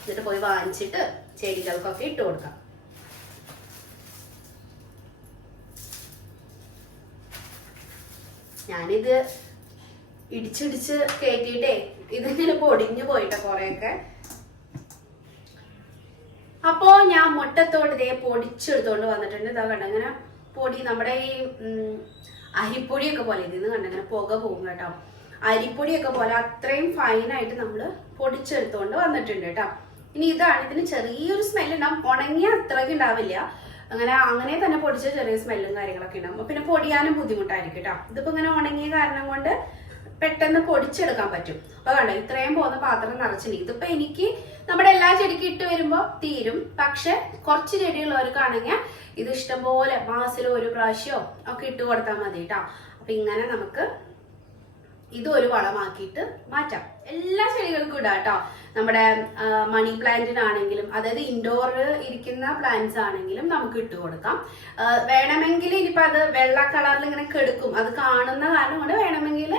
എന്നിട്ട് പോയി വാങ്ങിച്ചിട്ട് ചെടികൾക്കൊക്കെ ഇട്ട് കൊടുക്കാം. ഞാനിത് ഇടിച്ചിടിച്ച് കയറ്റിയിട്ടേ ഇതിങ്ങനെ പൊടിഞ്ഞു പോയിട്ട കൊറേയൊക്കെ. അപ്പോ ഞാൻ മുട്ടത്തോട് ഇതേ പൊടിച്ചെടുത്തോണ്ട് വന്നിട്ടുണ്ട്. ഇതാ കണ്ട ഇങ്ങനെ പൊടി, നമ്മുടെ ഈ അരിപ്പൊടിയൊക്കെ പോലെ ഇതിന്ന് കണ്ടിങ്ങനെ പുക പോകും കേട്ടോ. അരിപ്പൊടിയൊക്കെ പോലെ അത്രയും ഫൈനായിട്ട് നമ്മൾ പൊടിച്ചെടുത്തോണ്ട് വന്നിട്ടുണ്ട് കേട്ടോ. ഇനി ഇതാണ്, ഇതിന് ചെറിയൊരു സ്മെല്ല് ഉണ്ടാവും, ഉണങ്ങിയ അത്രയ്ക്ക് ഉണ്ടാവില്ല. അങ്ങനെ തന്നെ പൊടിച്ച ചെറിയ സ്മെല്ലും കാര്യങ്ങളൊക്കെ ഉണ്ടാവും. പിന്നെ പൊടിയാനും ബുദ്ധിമുട്ടായിരിക്കും കേട്ടോ. ഇതിപ്പോ ഇങ്ങനെ ഉണങ്ങിയ കാരണം കൊണ്ട് പെട്ടെന്ന് പൊടിച്ചെടുക്കാൻ പറ്റും. അപ്പൊ കണ്ടോ ഇത്രയും പോകുന്ന പാത്രം നിറച്ചിട്ടുണ്ട്. ഇതിപ്പോ എനിക്ക് നമ്മുടെ എല്ലാ ചെടിക്കും ഇട്ട് വരുമ്പോ തീരും. പക്ഷെ കുറച്ച് ചെടിയുള്ളവർക്കാണെങ്കിൽ ഇത് ഇഷ്ടംപോലെ മാസത്തിൽ ഒരു പ്രാവശ്യമോ ഒക്കെ ഇട്ട് കൊടുത്താൽ മതി കേട്ടോ. അപ്പൊ ഇങ്ങനെ നമുക്ക് ഇതൊരു വളമാക്കിയിട്ട് മാറ്റാം. എല്ലാ ചെടികൾക്കും ഇടാം കേട്ടോ. നമ്മുടെ മണി പ്ലാന്റിനാണെങ്കിലും, അതായത് ഇൻഡോർ ഇരിക്കുന്ന പ്ലാന്റ്സ് ആണെങ്കിലും നമുക്ക് ഇട്ട് കൊടുക്കാം. വേണമെങ്കിൽ ഇനിയിപ്പോ അത് വെള്ള കളറിൽ ഇങ്ങനെ കെടുക്കും, അത് കാണുന്ന കാരണം കൊണ്ട് വേണമെങ്കിൽ,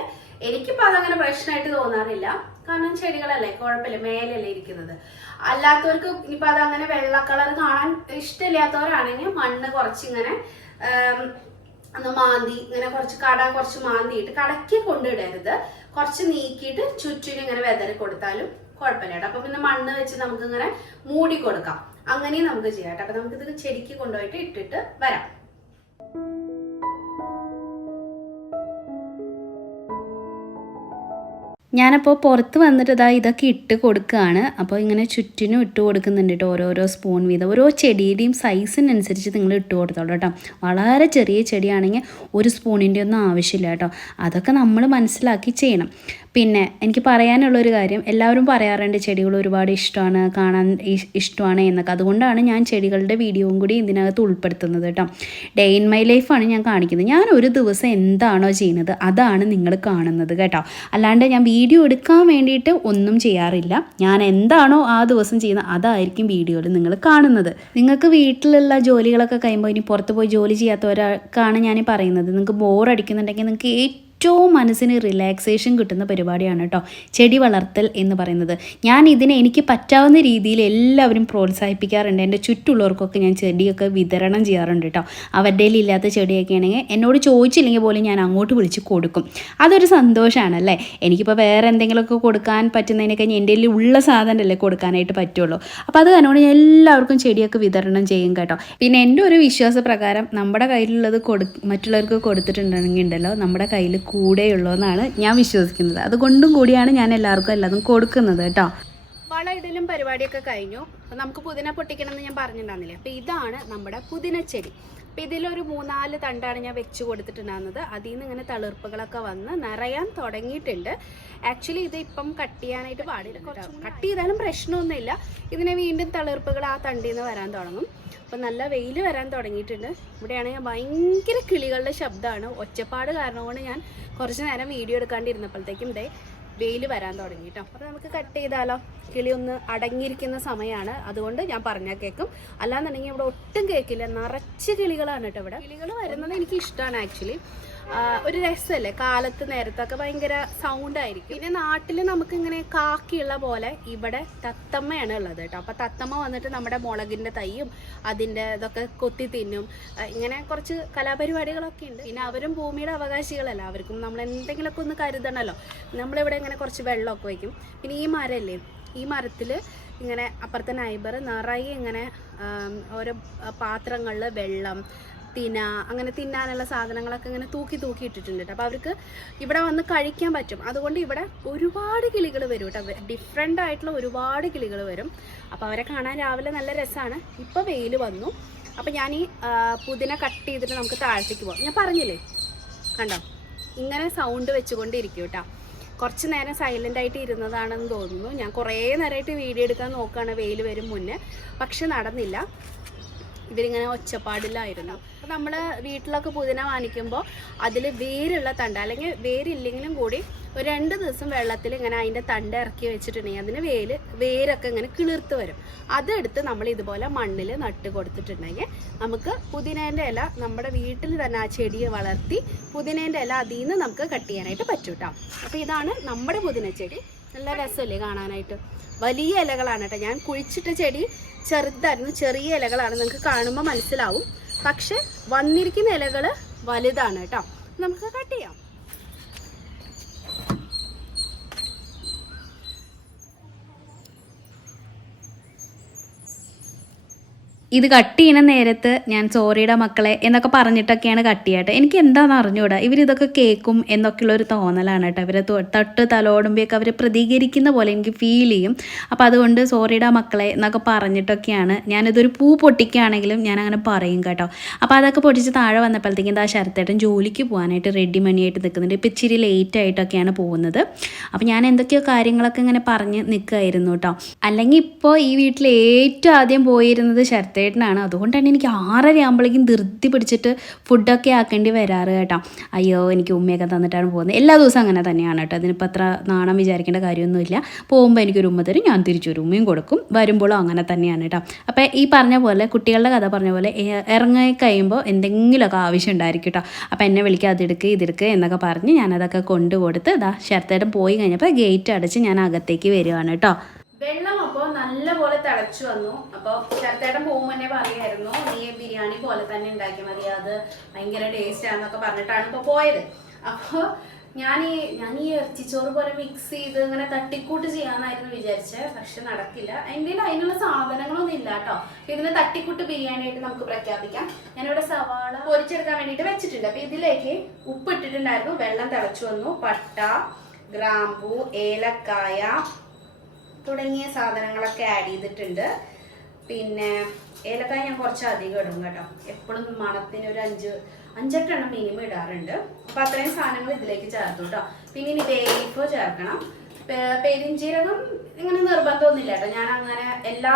എനിക്കിപ്പോ അതങ്ങനെ പ്രശ്നമായിട്ട് തോന്നാറില്ല. കാരണം ചെടികളല്ലേ, കുഴപ്പമില്ല, മേലല്ലേ ഇരിക്കുന്നത്. അല്ലാത്തവർക്ക് ഇനിയിപ്പോ അതങ്ങനെ വെള്ള കളർ കാണാൻ ഇഷ്ടമില്ലാത്തവരാണെങ്കിൽ മണ്ണ് കുറച്ചിങ്ങനെ ഒന്ന് മാന്തി, ഇങ്ങനെ കുറച്ച് മാന്തിയിട്ട് കടക്കി കൊണ്ടിടരുത്, കുറച്ച് നീക്കിയിട്ട് ചുറ്റിനും ഇങ്ങനെ വെതറി കൊടുത്താലും കുഴപ്പമില്ല കേട്ടോ. അപ്പൊ പിന്നെ മണ്ണ് വെച്ച് നമുക്ക് ഇങ്ങനെ മൂടി കൊടുക്കാം, അങ്ങനെയും നമുക്ക് ചെയ്യാം കേട്ടോ. അപ്പൊ നമുക്കിത് ചെടിക്ക് കൊണ്ടുപോയിട്ട് ഇട്ടിട്ട് വരാം. ഞാനപ്പോൾ പുറത്ത് വന്നിട്ട് ഇതൊക്കെ ഇട്ട് കൊടുക്കുകയാണ്. അപ്പോൾ ഇങ്ങനെ ചുറ്റിനും ഇട്ട് കൊടുക്കുന്നുണ്ട് കേട്ടോ, ഓരോരോ സ്പൂൺ വീതം. ഓരോ ചെടിയുടെയും സൈസിനനുസരിച്ച് നിങ്ങൾ ഇട്ട് കൊടുത്തോളൂ കേട്ടോ. വളരെ ചെറിയ ചെടിയാണെങ്കിൽ ഒരു സ്പൂണിൻ്റെ ഒന്നും ആവശ്യമില്ല കേട്ടോ. അതൊക്കെ നമ്മൾ മനസ്സിലാക്കി ചെയ്യണം. പിന്നെ എനിക്ക് പറയാനുള്ളൊരു കാര്യം, എല്ലാവരും പറയാറുണ്ട് ചെടികൾ ഒരുപാട് ഇഷ്ടമാണ്, കാണാൻ ഇഷ്ടമാണ് എന്നൊക്കെ. അതുകൊണ്ടാണ് ഞാൻ ചെടികളുടെ വീഡിയോയും കൂടി ഇതിനകത്ത് ഉൾപ്പെടുത്തുന്നത് കേട്ടോ. ഡേ ഇൻ മൈ ലൈഫാണ് ഞാൻ കാണിക്കുന്നത്. ഞാൻ ഒരു ദിവസം എന്താണോ ചെയ്യുന്നത് അതാണ് നിങ്ങൾ കാണുന്നത് കേട്ടോ. അല്ലാണ്ട് ഞാൻ വീഡിയോ എടുക്കാൻ വേണ്ടിയിട്ട് ഒന്നും ചെയ്യാറില്ല. ഞാൻ എന്താണോ ആ ദിവസം ചെയ്യുന്നത് അതായിരിക്കും വീഡിയോയിൽ നിങ്ങൾ കാണുന്നത്. നിങ്ങൾക്ക് വീട്ടിലുള്ള ജോലികളൊക്കെ കഴിയുമ്പോൾ ഇനി പുറത്ത് പോയി ജോലി ചെയ്യാത്തവരൊക്കെയാണ് ഞാൻ പറയുന്നത്. നിങ്ങൾക്ക് ബോറടിക്കുന്നുണ്ടെങ്കിൽ നിങ്ങൾക്ക് ഏറ്റവും മനസ്സിന് റിലാക്സേഷൻ കിട്ടുന്ന പരിപാടിയാണ് കേട്ടോ ചെടി വളർത്തൽ എന്ന് പറയുന്നത്. ഞാൻ ഇതിനെ എനിക്ക് പറ്റാവുന്ന രീതിയിൽ എല്ലാവരും പ്രോത്സാഹിപ്പിക്കാറുണ്ട്. എൻ്റെ ചുറ്റുള്ളവർക്കൊക്കെ ഞാൻ ചെടിയൊക്കെ വിതരണം ചെയ്യാറുണ്ട് കേട്ടോ. അവരുടെ ഇല്ലാത്ത ചെടിയൊക്കെ ആണെങ്കിൽ എന്നോട് ചോദിച്ചില്ലെങ്കിൽ പോലും ഞാൻ അങ്ങോട്ട് വിളിച്ച് കൊടുക്കും. അതൊരു സന്തോഷമാണല്ലേ. എനിക്കിപ്പോൾ വേറെ എന്തെങ്കിലുമൊക്കെ കൊടുക്കാൻ പറ്റുന്നതിനൊക്കെ എൻ്റെ ഉള്ള സാധനമല്ലേ കൊടുക്കാനായിട്ട് പറ്റുള്ളൂ. അപ്പോൾ അത് കാരണം ഞാൻ എല്ലാവർക്കും ചെടിയൊക്കെ വിതരണം ചെയ്യും കേട്ടോ. പിന്നെ എൻ്റെ ഒരു വിശ്വാസപ്രകാരം നമ്മുടെ കയ്യിലുള്ളത് മറ്റുള്ളവർക്ക് കൊടുത്തിട്ടുണ്ടെങ്കിൽ ഉണ്ടല്ലോ നമ്മുടെ കയ്യിൽ കൂടെയുള്ളൂ എന്നാണ് ഞാൻ വിശ്വസിക്കുന്നത്. അതുകൊണ്ടും കൂടിയാണ് ഞാൻ എല്ലാവർക്കും എല്ലാതും കൊടുക്കുന്നത് കേട്ടോ. വളയിടലും പരിപാടിയൊക്കെ കഴിഞ്ഞു. അപ്പം നമുക്ക് പുതിന പൊട്ടിക്കണം എന്ന് ഞാൻ പറഞ്ഞിട്ടുണ്ടായിരുന്നില്ലേ. അപ്പം ഇതാണ് നമ്മുടെ പുതിനച്ചെടി. അപ്പം ഇതിലൊരു 3-4 തണ്ടാണ് ഞാൻ വെച്ച് കൊടുത്തിട്ടുണ്ടായിരുന്നത്. അതിൽ നിന്ന് ഇങ്ങനെ തളിർപ്പുകളൊക്കെ വന്ന് നിറയാൻ തുടങ്ങിയിട്ടുണ്ട്. ആക്ച്വലി ഇത് ഇപ്പം കട്ട് ചെയ്യാനായിട്ട് പാടില്ല. കട്ട് ചെയ്താലും പ്രശ്നമൊന്നുമില്ല. ഇതിനെ വീണ്ടും തളിർപ്പുകൾ ആ തണ്ടിൽ നിന്ന് വരാൻ തുടങ്ങും. അപ്പം നല്ല വെയിൽ വരാൻ തുടങ്ങിയിട്ടുണ്ട്. ഇവിടെയാണെങ്കിൽ ഭയങ്കര കിളികളുടെ ശബ്ദമാണ്. ഒച്ചപ്പാട് കാരണം കൊണ്ട് ഞാൻ കുറച്ച് നേരം വീഡിയോ എടുക്കാണ്ടിരുന്നപ്പോഴത്തേക്കും വെയിൽ വരാൻ തുടങ്ങി കേട്ടോ. അപ്പോൾ നമുക്ക് കട്ട് ചെയ്താലോ. കിളി ഒന്ന് അടങ്ങിയിരിക്കുന്ന സമയമാണ്, അതുകൊണ്ട് ഞാൻ പറഞ്ഞാൽ കേൾക്കും. അല്ലാന്നുണ്ടെങ്കിൽ ഇവിടെ ഒട്ടും കേൾക്കില്ല. നിറച്ച് കിളികളാണ് കേട്ടോ ഇവിടെ. കിളികൾ വരുന്നത് എനിക്ക് ഇഷ്ടമാണ് ആക്ച്വലി. ഒരു രസമല്ലേ, കാലത്ത് നേരത്തൊക്കെ ഭയങ്കര സൗണ്ടായിരിക്കും. പിന്നെ നാട്ടിൽ നമുക്കിങ്ങനെ കാക്കിയുള്ള പോലെ ഇവിടെ തത്തമ്മയാണ് ഉള്ളത് കേട്ടോ. അപ്പോൾ തത്തമ്മ വന്നിട്ട് നമ്മുടെ മുളകിൻ്റെ തൈയും അതിൻ്റെ ഇതൊക്കെ കൊത്തി തിന്നും. ഇങ്ങനെ കുറച്ച് കലാപരിപാടികളൊക്കെ ഉണ്ട്. പിന്നെ അവരും ഭൂമിയുടെ അവകാശികളല്ല, അവർക്കും നമ്മൾ എന്തെങ്കിലുമൊക്കെ ഒന്ന് കരുതണമല്ലോ. നമ്മളിവിടെ ഇങ്ങനെ കുറച്ച് വെള്ളമൊക്കെ വയ്ക്കും. പിന്നെ ഈ മരമല്ലേ, ഈ മരത്തിൽ ഇങ്ങനെ അപ്പുറത്തെ നൈബർ നിറയെ ഇങ്ങനെ ഓരോ പാത്രങ്ങളിൽ വെള്ളം, അങ്ങനെ തിന്നാനുള്ള സാധനങ്ങളൊക്കെ ഇങ്ങനെ തൂക്കി ഇട്ടിട്ടുണ്ട് കേട്ടോ. അപ്പോൾ അവർക്ക് ഇവിടെ വന്ന് കഴിക്കാൻ പറ്റും. അതുകൊണ്ട് ഇവിടെ ഒരുപാട് കിളികൾ വരും കേട്ടോ. ഡിഫറെൻ്റ് ആയിട്ടുള്ള ഒരുപാട് കിളികൾ വരും. അപ്പോൾ അവരെ കാണാൻ രാവിലെ നല്ല രസമാണ്. ഇപ്പോൾ വെയിൽ വന്നു. അപ്പോൾ ഞാൻ ഈ പുതിന കട്ട് ചെയ്തിട്ട് നമുക്ക് താഴത്തേക്ക് പോകാം. ഞാൻ പറഞ്ഞില്ലേ, കണ്ടോ ഇങ്ങനെ സൗണ്ട് വെച്ചുകൊണ്ടിരിക്കും കേട്ടോ. കുറച്ച് നേരം സൈലൻ്റ് ആയിട്ട് ഇരുന്നതാണെന്ന് തോന്നുന്നു. ഞാൻ കുറേ നേരമായിട്ട് വീഡിയോ എടുക്കാൻ നോക്കുകയാണ് വെയിൽ വരും മുന്നേ, പക്ഷെ നടന്നില്ല. ഇവരിങ്ങനെ ഒച്ചപ്പാടില്ലായിരുന്നു. അപ്പോൾ നമ്മൾ വീട്ടിലൊക്കെ പുതിന വാങ്ങിക്കുമ്പോൾ അതിൽ വേരുള്ള തണ്ട്, അല്ലെങ്കിൽ വേരില്ലെങ്കിലും കൂടി ഒരു 2 ദിവസം വെള്ളത്തിൽ ഇങ്ങനെ അതിൻ്റെ തണ്ട് ഇറക്കി വെച്ചിട്ടുണ്ടെങ്കിൽ അതിന് വേരൊക്കെ ഇങ്ങനെ കിളിർത്ത് വരും. അതെടുത്ത് നമ്മൾ ഇതുപോലെ മണ്ണിൽ നട്ട് കൊടുത്തിട്ടുണ്ടെങ്കിൽ നമുക്ക് പുതിനേൻ്റെ ഇല നമ്മുടെ വീട്ടിൽ തന്നെ ആ ചെടിയെ വളർത്തി പുതിനേൻ്റെ ഇല അതിൽ നിന്ന് നമുക്ക് കട്ട് ചെയ്യാനായിട്ട് പറ്റും കേട്ടോ. അപ്പോൾ ഇതാണ് നമ്മുടെ പുതിനച്ചെടി. നല്ല രസമല്ലേ കാണാനായിട്ട്. വലിയ ഇലകളാണ് കേട്ടോ. ഞാൻ കുഴിച്ചിട്ട ചെടി ചെറുതായിരുന്നു, ചെറിയ ഇലകളാണ്, നിങ്ങൾക്ക് കാണുമ്പോൾ മനസ്സിലാവും. പക്ഷെ വന്നിരിക്കുന്ന ഇലകൾ വലുതാണ് കേട്ടോ. നമുക്ക് കട്ട് ചെയ്യാം. ഇത് കട്ട് ചെയ്യുന്ന നേരത്ത് ഞാൻ സോറിയുടെ മക്കളെ എന്നൊക്കെ പറഞ്ഞിട്ടൊക്കെയാണ് കട്ട് ചെയ്യട്ടെ. എനിക്ക് എന്താണെന്ന് അറിഞ്ഞൂടാ, ഇവരിതൊക്കെ കേൾക്കും എന്നൊക്കെയുള്ളൊരു തോന്നലാണ് കേട്ടോ. ഇവരെ തൊട്ട് തലോടുമ്പോഴൊക്കെ അവർ പ്രതികരിക്കുന്ന പോലെ എനിക്ക് ഫീൽ ചെയ്യും. അപ്പോൾ അതുകൊണ്ട് സോറിയുടെ മക്കളെ എന്നൊക്കെ പറഞ്ഞിട്ടൊക്കെയാണ് ഞാനിതൊരു പൂ പൊട്ടിക്കുകയാണെങ്കിലും ഞാൻ അങ്ങനെ പറയും കേട്ടോ. അപ്പോൾ അതൊക്കെ പൊട്ടിച്ച് താഴെ വന്നപ്പോഴത്തേക്കും എന്താ ശരത്തേട്ടൻ ജോലിക്ക് പോകാനായിട്ട് റെഡി മണിയായിട്ട് നിൽക്കുന്നുണ്ട്. ഇപ്പോൾ ഇച്ചിരി ലേറ്റ് ആയിട്ടൊക്കെയാണ് പോകുന്നത്. അപ്പോൾ ഞാൻ എന്തൊക്കെയോ കാര്യങ്ങളൊക്കെ ഇങ്ങനെ പറഞ്ഞ് നിൽക്കുമായിരുന്നു കേട്ടോ. അല്ലെങ്കിൽ ഇപ്പോൾ ഈ വീട്ടിൽ ഏറ്റവും ആദ്യം പോയിരുന്നത് ശരത്തേട്ടനാണ്. അതുകൊണ്ട് തന്നെ എനിക്ക് 6:30 ആകുമ്പോഴേക്കും ധൃതി പിടിച്ചിട്ട് ഫുഡൊക്കെ ആക്കേണ്ടി വരാറ് കേട്ടോ. അയ്യോ എനിക്ക് ഉമ്മയൊക്കെ തന്നിട്ടാണ് പോകുന്നത്. എല്ലാ ദിവസവും അങ്ങനെ തന്നെയാണ് കേട്ടോ. അതിനിപ്പോൾ അത്ര നാണം വിചാരിക്കേണ്ട കാര്യമൊന്നുമില്ല. പോകുമ്പോൾ എനിക്കൊരു ഉമ്മ തരും, ഞാൻ തിരിച്ചൊരു ഉമ്മയും കൊടുക്കും. വരുമ്പോഴും അങ്ങനെ തന്നെയാണ് കേട്ടോ. അപ്പോൾ ഈ പറഞ്ഞ പോലെ കുട്ടികളുടെ കഥ പറഞ്ഞ പോലെ ഇറങ്ങി കഴിയുമ്പോൾ എന്തെങ്കിലുമൊക്കെ ആവശ്യം ഉണ്ടായിരിക്കും കേട്ടോ. അപ്പോൾ എന്നെ വിളിക്കുക, അതെടുക്കുക ഇതെടുക്കുക എന്നൊക്കെ പറഞ്ഞ് ഞാനതൊക്കെ കൊണ്ടു കൊടുത്ത് ശരത്തേട്ടൻ പോയി കഴിഞ്ഞപ്പോൾ ഗേറ്റ് അടച്ച് ഞാൻ അകത്തേക്ക് വരുവാണ് കേട്ടോ. വെള്ളം അപ്പോൾ നല്ലപോലെ തിളച്ചു വന്നു. അപ്പോൾ ശരത്തേട്ടൻ പോകുമ്പോൾ തന്നെ പറയായിരുന്നു, നീ ബിരിയാണി പോലെ തന്നെ ഉണ്ടാക്കി മതി, അത് ഭയങ്കര ടേസ്റ്റ് ആണെന്നൊക്കെ പറഞ്ഞിട്ടാണ് ഇപ്പോൾ പോയത്. അപ്പോൾ ഞാൻ ഈ ഇറച്ചിച്ചോറ് പോലെ മിക്സ് ചെയ്ത് ഇങ്ങനെ തട്ടിക്കൂട്ട് ചെയ്യാമെന്നായിരുന്നു വിചാരിച്ചത്. പക്ഷെ നടക്കില്ല. എൻ്റെ അതിനുള്ള സാധനങ്ങളൊന്നും ഇല്ല കേട്ടോ. ഇതിന് തട്ടിക്കൂട്ട് ബിരിയാണി ആയിട്ട് നമുക്ക് പ്രഖ്യാപിക്കാം. ഞാനിവിടെ സവാള പൊരിച്ചെടുക്കാൻ വേണ്ടിയിട്ട് വെച്ചിട്ടുണ്ട്. അപ്പോൾ ഇതിലേക്ക് ഉപ്പ് ഇട്ടിട്ടുണ്ടായിരുന്നു. വെള്ളം തിളച്ചു വന്നു. പട്ട, ഗ്രാമ്പൂ, ഏലക്കായ തുടങ്ങിയ സാധനങ്ങളൊക്കെ ആഡ് ചെയ്തിട്ടുണ്ട്. പിന്നെ ഏലക്കായ ഞാൻ കുറച്ച് അധികം ഇടും കേട്ടോ. എപ്പോഴും മണത്തിന് ഒരു 5-8 എണ്ണം മിനിമം ഇടാറുണ്ട്. അപ്പോൾ അത്രയും സാധനങ്ങൾ ഇതിലേക്ക് ചേർത്തു കേട്ടോ. പിന്നെ ഇനി വേപ്പോ ചേർക്കണം. പെരിഞ്ചീരകം ഇങ്ങനെ നിർബന്ധമൊന്നുമില്ല കേട്ടോ. ഞാൻ അങ്ങനെ എല്ലാ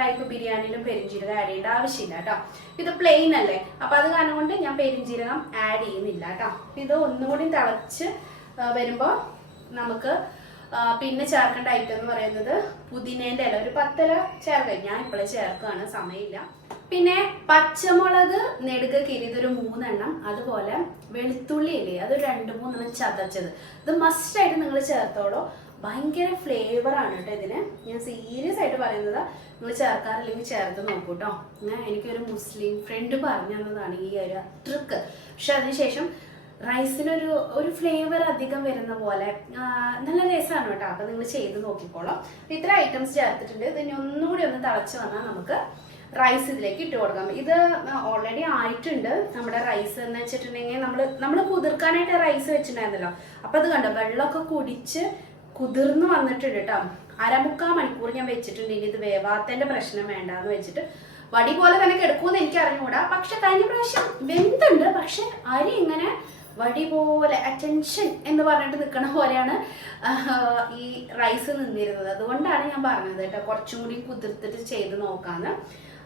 ടൈപ്പ് ബിരിയാണിയിലും പെരിഞ്ചീരകം ആഡ് ചെയ്യേണ്ട ആവശ്യമില്ല കേട്ടോ. ഇത് പ്ലെയിൻ അല്ലേ, അപ്പോൾ അത് കാരണം കൊണ്ട് ഞാൻ പെരിഞ്ചീരകം ആഡ് ചെയ്യുന്നില്ല കേട്ടോ. ഇത് ഒന്നുകൂടി തിളച്ച് വരുമ്പോൾ നമുക്ക് പിന്നെ ചേർക്കേണ്ട ഐറ്റം എന്ന് പറയുന്നത് പുതിനേൻ്റെ ഇല, ഒരു 10 ഇല ചേർക്കാം. ഞാൻ ഇപ്പോഴേ ചേർക്കുകയാണ്, സമയമില്ല. പിന്നെ പച്ചമുളക് നെടുക കീറിയതൊരു 3 എണ്ണം, അതുപോലെ വെളുത്തുള്ളി ഇല്ലേ അതൊരു 2-3 എണ്ണം ചതച്ചത്. ഇത് മസ്റ്റായിട്ട് നിങ്ങൾ ചേർത്തോളൂ. ഭയങ്കര ഫ്ലേവറാണ് കേട്ടോ ഇതിന്. ഞാൻ സീരിയസ് ആയിട്ട് പറയുന്നത്, നിങ്ങൾ ചേർക്കാറില്ലെങ്കിൽ ചേർത്ത് നോക്കൂ കേട്ടോ. എനിക്കൊരു മുസ്ലിം ഫ്രണ്ട് പറഞ്ഞു തന്നതാണ് ഈ ഒരു ട്രിക്ക്. പക്ഷെ അതിനുശേഷം റൈസിനൊരു ഫ്ലേവർ അധികം വരുന്ന പോലെ നല്ല രസമാണ് കേട്ടോ. അപ്പോൾ നിങ്ങൾ ചെയ്ത് നോക്കിക്കോളാം. ഇത്ര ഐറ്റംസ് ചേർത്തിട്ടുണ്ട്. ഇതിന് ഒന്നുകൂടി ഒന്ന് തിളച്ച് വന്നാൽ നമുക്ക് റൈസ് ഇതിലേക്ക് ഇട്ട് കൊടുക്കാം. ഇത് ഓൾറെഡി ആയിട്ടുണ്ട് നമ്മുടെ റൈസ് എന്ന് വെച്ചിട്ടുണ്ടെങ്കിൽ നമ്മൾ കുതിർക്കാനായിട്ട് റൈസ് വെച്ചിട്ടുണ്ടായിരുന്നല്ലോ. അപ്പോൾ അത് കണ്ടോ വെള്ളമൊക്കെ കുടിച്ച് കുതിർന്ന് വന്നിട്ടുണ്ട് കേട്ടോ. 1/4 മണിക്കൂർ ഞാൻ വെച്ചിട്ടുണ്ട്. ഇനി ഇത് വേവാത്തതിൻ്റെ പ്രശ്നം വേണ്ടാന്ന് വെച്ചിട്ട് വടി പോലെ തന്നെ കിടക്കുമെന്ന് എനിക്ക് അറിഞ്ഞുകൂടാ. പക്ഷെ കഴിഞ്ഞ പ്രാവശ്യം വെന്തുണ്ട്. പക്ഷെ അരി ഇങ്ങനെ വടി പോലെ അറ്റൻഷൻ എന്ന് പറഞ്ഞിട്ട് നിൽക്കണ പോലെയാണ് ഈ റൈസ് നിന്നിരുന്നത്. അതുകൊണ്ടാണ് ഞാൻ പറഞ്ഞത് കേട്ടോ, കുറച്ചും കൂടി കുതിർത്തിട്ട് ചെയ്ത് നോക്കാന്ന്.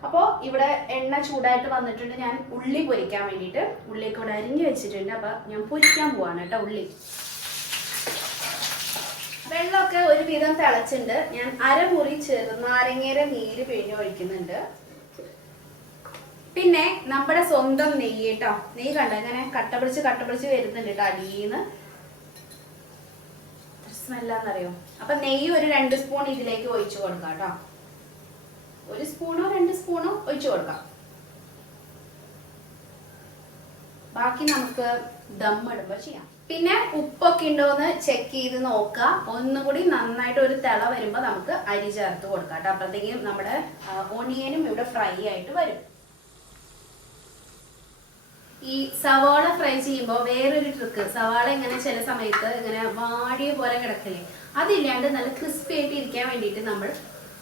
അപ്പോൾ ഇവിടെ എണ്ണ ചൂടായിട്ട് വന്നിട്ടുണ്ട്. ഞാൻ ഉള്ളി പൊരിക്കാൻ വേണ്ടിയിട്ട് ഉള്ളിയൊക്കെ ഇവിടെ അരിഞ്ഞ് വെച്ചിട്ടുണ്ട്. അപ്പോൾ ഞാൻ പൊരിക്കാൻ പോവാണ് കേട്ടോ ഉള്ളി. വെള്ളമൊക്കെ ഒരുവിധം തിളച്ചിട്ടുണ്ട്. ഞാൻ 1/2 മുറി ചെറുനാരങ്ങയുടെ നീര് പിഴിഞ്ഞ് ഒഴിക്കുന്നുണ്ട്. പിന്നെ നമ്മുടെ സ്വന്തം നെയ്യ് കേട്ടോ. നെയ്യ് കണ്ടോ ഇങ്ങനെ കട്ടപിടിച്ച് വരുന്നുണ്ട് കേട്ടോ അടിയിന്ന്. സ്മെല്ലാന്നറിയോ. അപ്പൊ നെയ്യ് ഒരു 2 സ്പൂൺ ഇതിലേക്ക് ഒഴിച്ചു കൊടുക്കാം കേട്ടോ. 1 സ്പൂണോ 2 സ്പൂണോ ഒഴിച്ചു കൊടുക്കാം. ബാക്കി നമുക്ക് ദം ഇടുമ്പോൾ ചെയ്യാം. പിന്നെ ഉപ്പൊക്കെ ഉണ്ടോന്ന് ചെക്ക് ചെയ്ത് നോക്കുക. ഒന്നുകൂടി നന്നായിട്ട് ഒരു തിള വരുമ്പോൾ നമുക്ക് അരി ചേർത്ത് കൊടുക്കാം കേട്ടോ. അപ്പോഴത്തേക്കും നമ്മുടെ ഓണിയനും ഇവിടെ ഫ്രൈ ആയിട്ട് വരും. ഈ സവാള ഫ്രൈ ചെയ്യുമ്പോൾ വേറൊരു ട്രിക്ക്, സവാള ഇങ്ങനെ ചില സമയത്ത് ഇങ്ങനെ വാടിയ പോലെ കിടക്കില്ലേ, അതില്ലാണ്ട് നല്ല ക്രിസ്പി ആയിട്ട് ഇരിക്കാൻ വേണ്ടിയിട്ട് നമ്മൾ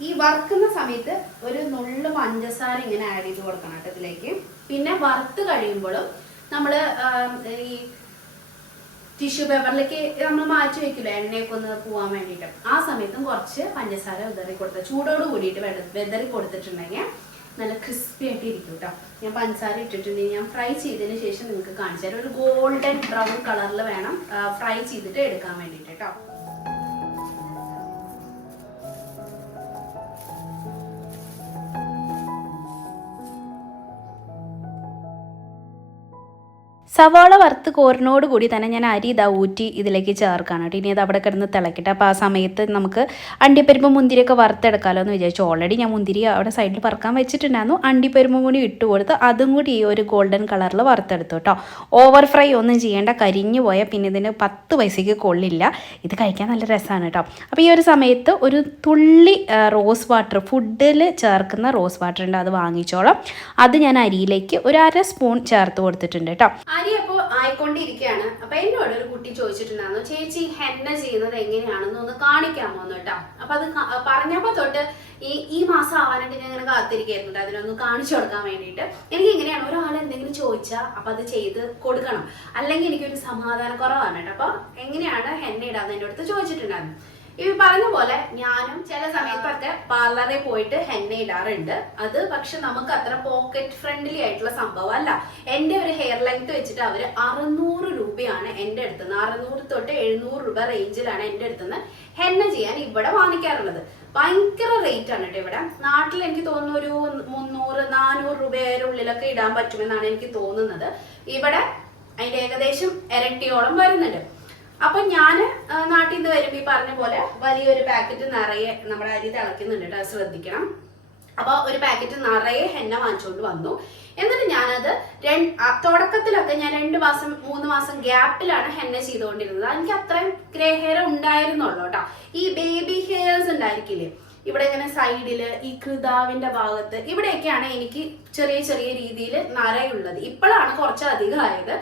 ഈ വറുക്കുന്ന സമയത്ത് ഒരു നുള്ളു പഞ്ചസാര ഇങ്ങനെ ആഡ് ചെയ്ത് കൊടുക്കണം കേട്ടോ ഇതിലേക്ക്. പിന്നെ വറുത്ത് കഴിയുമ്പോഴും നമ്മൾ ഈ ടിഷ്യൂ പേപ്പറിലേക്ക് നമ്മൾ മാറ്റി വെക്കില്ല എണ്ണയൊക്കെ ഒന്ന് പോവാൻ വേണ്ടിയിട്ട്, ആ സമയത്തും കുറച്ച് പഞ്ചസാര വിതറി കൊടുത്ത ചൂടോട് കൂടിയിട്ട് വിതറി കൊടുത്തിട്ടുണ്ടെങ്കിൽ നല്ല ക്രിസ്പി ആയിട്ട് ഇരിക്കും കേട്ടോ. ഞാൻ പഞ്ചസാര ഇട്ടിട്ടുണ്ടെങ്കിൽ ഞാൻ ഫ്രൈ ചെയ്തതിന് ശേഷം നിങ്ങൾക്ക് കാണിച്ചു തരാം. ഒരു ഗോൾഡൻ ബ്രൗൺ കളറിൽ വേണം ഫ്രൈ ചെയ്തിട്ട് എടുക്കാൻ വേണ്ടിയിട്ട് കേട്ടോ. സവാള വറുത്ത് കോരിനോട് കൂടി തന്നെ ഞാൻ അരി ഇതാ ഊറ്റി ഇതിലേക്ക് ചേർക്കാണ് കേട്ടോ. ഇനി അത് അവിടെ കിടന്ന് തിളക്കട്ടെ. അപ്പോൾ ആ സമയത്ത് നമുക്ക് അണ്ടിപ്പരിപ്പ് മുന്തിരിയൊക്കെ വറുത്തെടുക്കാമല്ലോ എന്ന് വിചാരിച്ചു. ഓൾറെഡി ഞാൻ മുന്തിരി അവിടെ സൈഡിൽ വറുക്കാൻ വെച്ചിട്ടുണ്ടായിരുന്നു. അണ്ടിപ്പരിപ്പും കൂടി ഇട്ട് കൊടുത്ത് അതും കൂടി ഈ ഒരു ഗോൾഡൻ കളറിൽ വറുത്തെടുത്തു കേട്ടോ. ഓവർ ഫ്രൈ ഒന്നും ചെയ്യേണ്ട, കരിഞ്ഞു പോയാൽ പിന്നെ ഇതിന് 10 പൈസയ്ക്ക് കൊള്ളില്ല. ഇത് കഴിക്കാൻ നല്ല രസമാണ് കേട്ടോ. അപ്പോൾ ഈ ഒരു സമയത്ത് ഒരു തുള്ളി റോസ് വാട്ടർ, ഫുഡിൽ ചേർക്കുന്ന റോസ് വാട്ടർ ഉണ്ട്, അത് വാങ്ങിച്ചോളാം. അത് ഞാൻ അരിയിലേക്ക് ഒരു 1/2 സ്പൂൺ ചേർത്ത് കൊടുത്തിട്ടുണ്ട് കേട്ടോ. അരി അപ്പോൾ ആയിക്കൊണ്ടിരിക്കുകയാണ്. അപ്പൊ എന്നോട് ഒരു കുട്ടി ചോദിച്ചിട്ടുണ്ടായിരുന്നു, ചേച്ചി ഹെന്ന ചെയ്യുന്നത് എങ്ങനെയാണെന്ന് ഒന്ന് കാണിക്കാമോ കേട്ടോ. അപ്പൊ അത് പറഞ്ഞപ്പോ തൊട്ട് ഈ മാസം ആവാനായിട്ട് ഞാൻ ഇങ്ങനെ കാത്തിരിക്കായിരുന്നു അതിനൊന്ന് കാണിച്ചു കൊടുക്കാൻ വേണ്ടിയിട്ട്. എനിക്ക് എങ്ങനെയാണ് ഒരാൾ എന്തെങ്കിലും ചോദിച്ചാൽ അപ്പൊ അത് ചെയ്ത് കൊടുക്കണം, അല്ലെങ്കിൽ എനിക്കൊരു സമാധാന കുറവാണ് കേട്ടോ. അപ്പൊ എങ്ങനെയാണ് ഹെന്ന ഇടാന്ന് എൻ്റെ അടുത്ത് ചോദിച്ചിട്ടുണ്ടായിരുന്നു. ഈ പറഞ്ഞ പോലെ ഞാനും ചില സമയത്തൊക്കെ പാർലറിൽ പോയിട്ട് ഹെന്ന ഇടാറുണ്ട്. അത് പക്ഷെ നമുക്ക് അത്ര പോക്കറ്റ് ഫ്രണ്ട്ലി ആയിട്ടുള്ള സംഭവം അല്ല. എന്റെ ഒരു ഹെയർ ലെങ്ത് വെച്ചിട്ട് അവര് 600 രൂപയാണ് എന്റെ അടുത്തുനിന്ന്, 600 തൊട്ട് 700 രൂപ റേഞ്ചിലാണ് എന്റെ അടുത്തുനിന്ന് ഹെന്ന ചെയ്യാൻ ഇവിടെ വാങ്ങിക്കാറുള്ളത്. ഭയങ്കര റേറ്റ് ആണ് കേട്ടോ ഇവിടെ. നാട്ടിൽ എനിക്ക് തോന്നുന്നു ഒരു 300-400 രൂപയുടെ ഉള്ളിലൊക്കെ ഇടാൻ പറ്റുമെന്നാണ് എനിക്ക് തോന്നുന്നത്. ഇവിടെ അതിന്റെ ഏകദേശം ഇരട്ടിയോളം വരുന്നുണ്ട്. അപ്പൊ ഞാൻ നാട്ടിൽ നിന്ന് വരുമ്പോ ഈ പറഞ്ഞ പോലെ വലിയൊരു പാക്കറ്റ് നിറയെ നമ്മുടെ അരി തിളയ്ക്കുന്നുണ്ട് കേട്ടോ, ശ്രദ്ധിക്കണം. അപ്പൊ ഒരു പാക്കറ്റ് നിറയെ ഹെന്ന വാങ്ങിച്ചുകൊണ്ട് വന്നു. എന്നിട്ട് ഞാനത് തുടക്കത്തിലൊക്കെ ഞാൻ 2 മാസം 3 മാസം ഗ്യാപ്പിലാണ് ഹെന്ന ചെയ്തുകൊണ്ടിരുന്നത്. എനിക്ക് അത്രയും ഗ്രേ ഹെയർ ഉണ്ടായിരുന്നുള്ളൂ കേട്ടോ. ഈ ബേബി ഹെയർസ് ഉണ്ടായിരിക്കില്ലേ ഇവിടെ ഇങ്ങനെ സൈഡില്, ഈ കൃതാവിന്റെ ഭാഗത്ത്, ഇവിടെയൊക്കെയാണ് എനിക്ക് ചെറിയ ചെറിയ രീതിയിൽ നരയുള്ളത്. ഇപ്പോഴാണ് കുറച്ചധികം ആയത്.